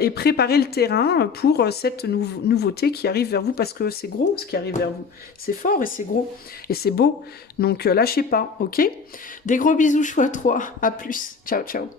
et préparez le terrain pour cette nouveauté qui arrive vers vous, parce que c'est gros ce qui arrive vers vous, c'est fort et c'est gros, et c'est beau, donc lâchez pas, ok? Des gros bisous x3, à plus, ciao ciao.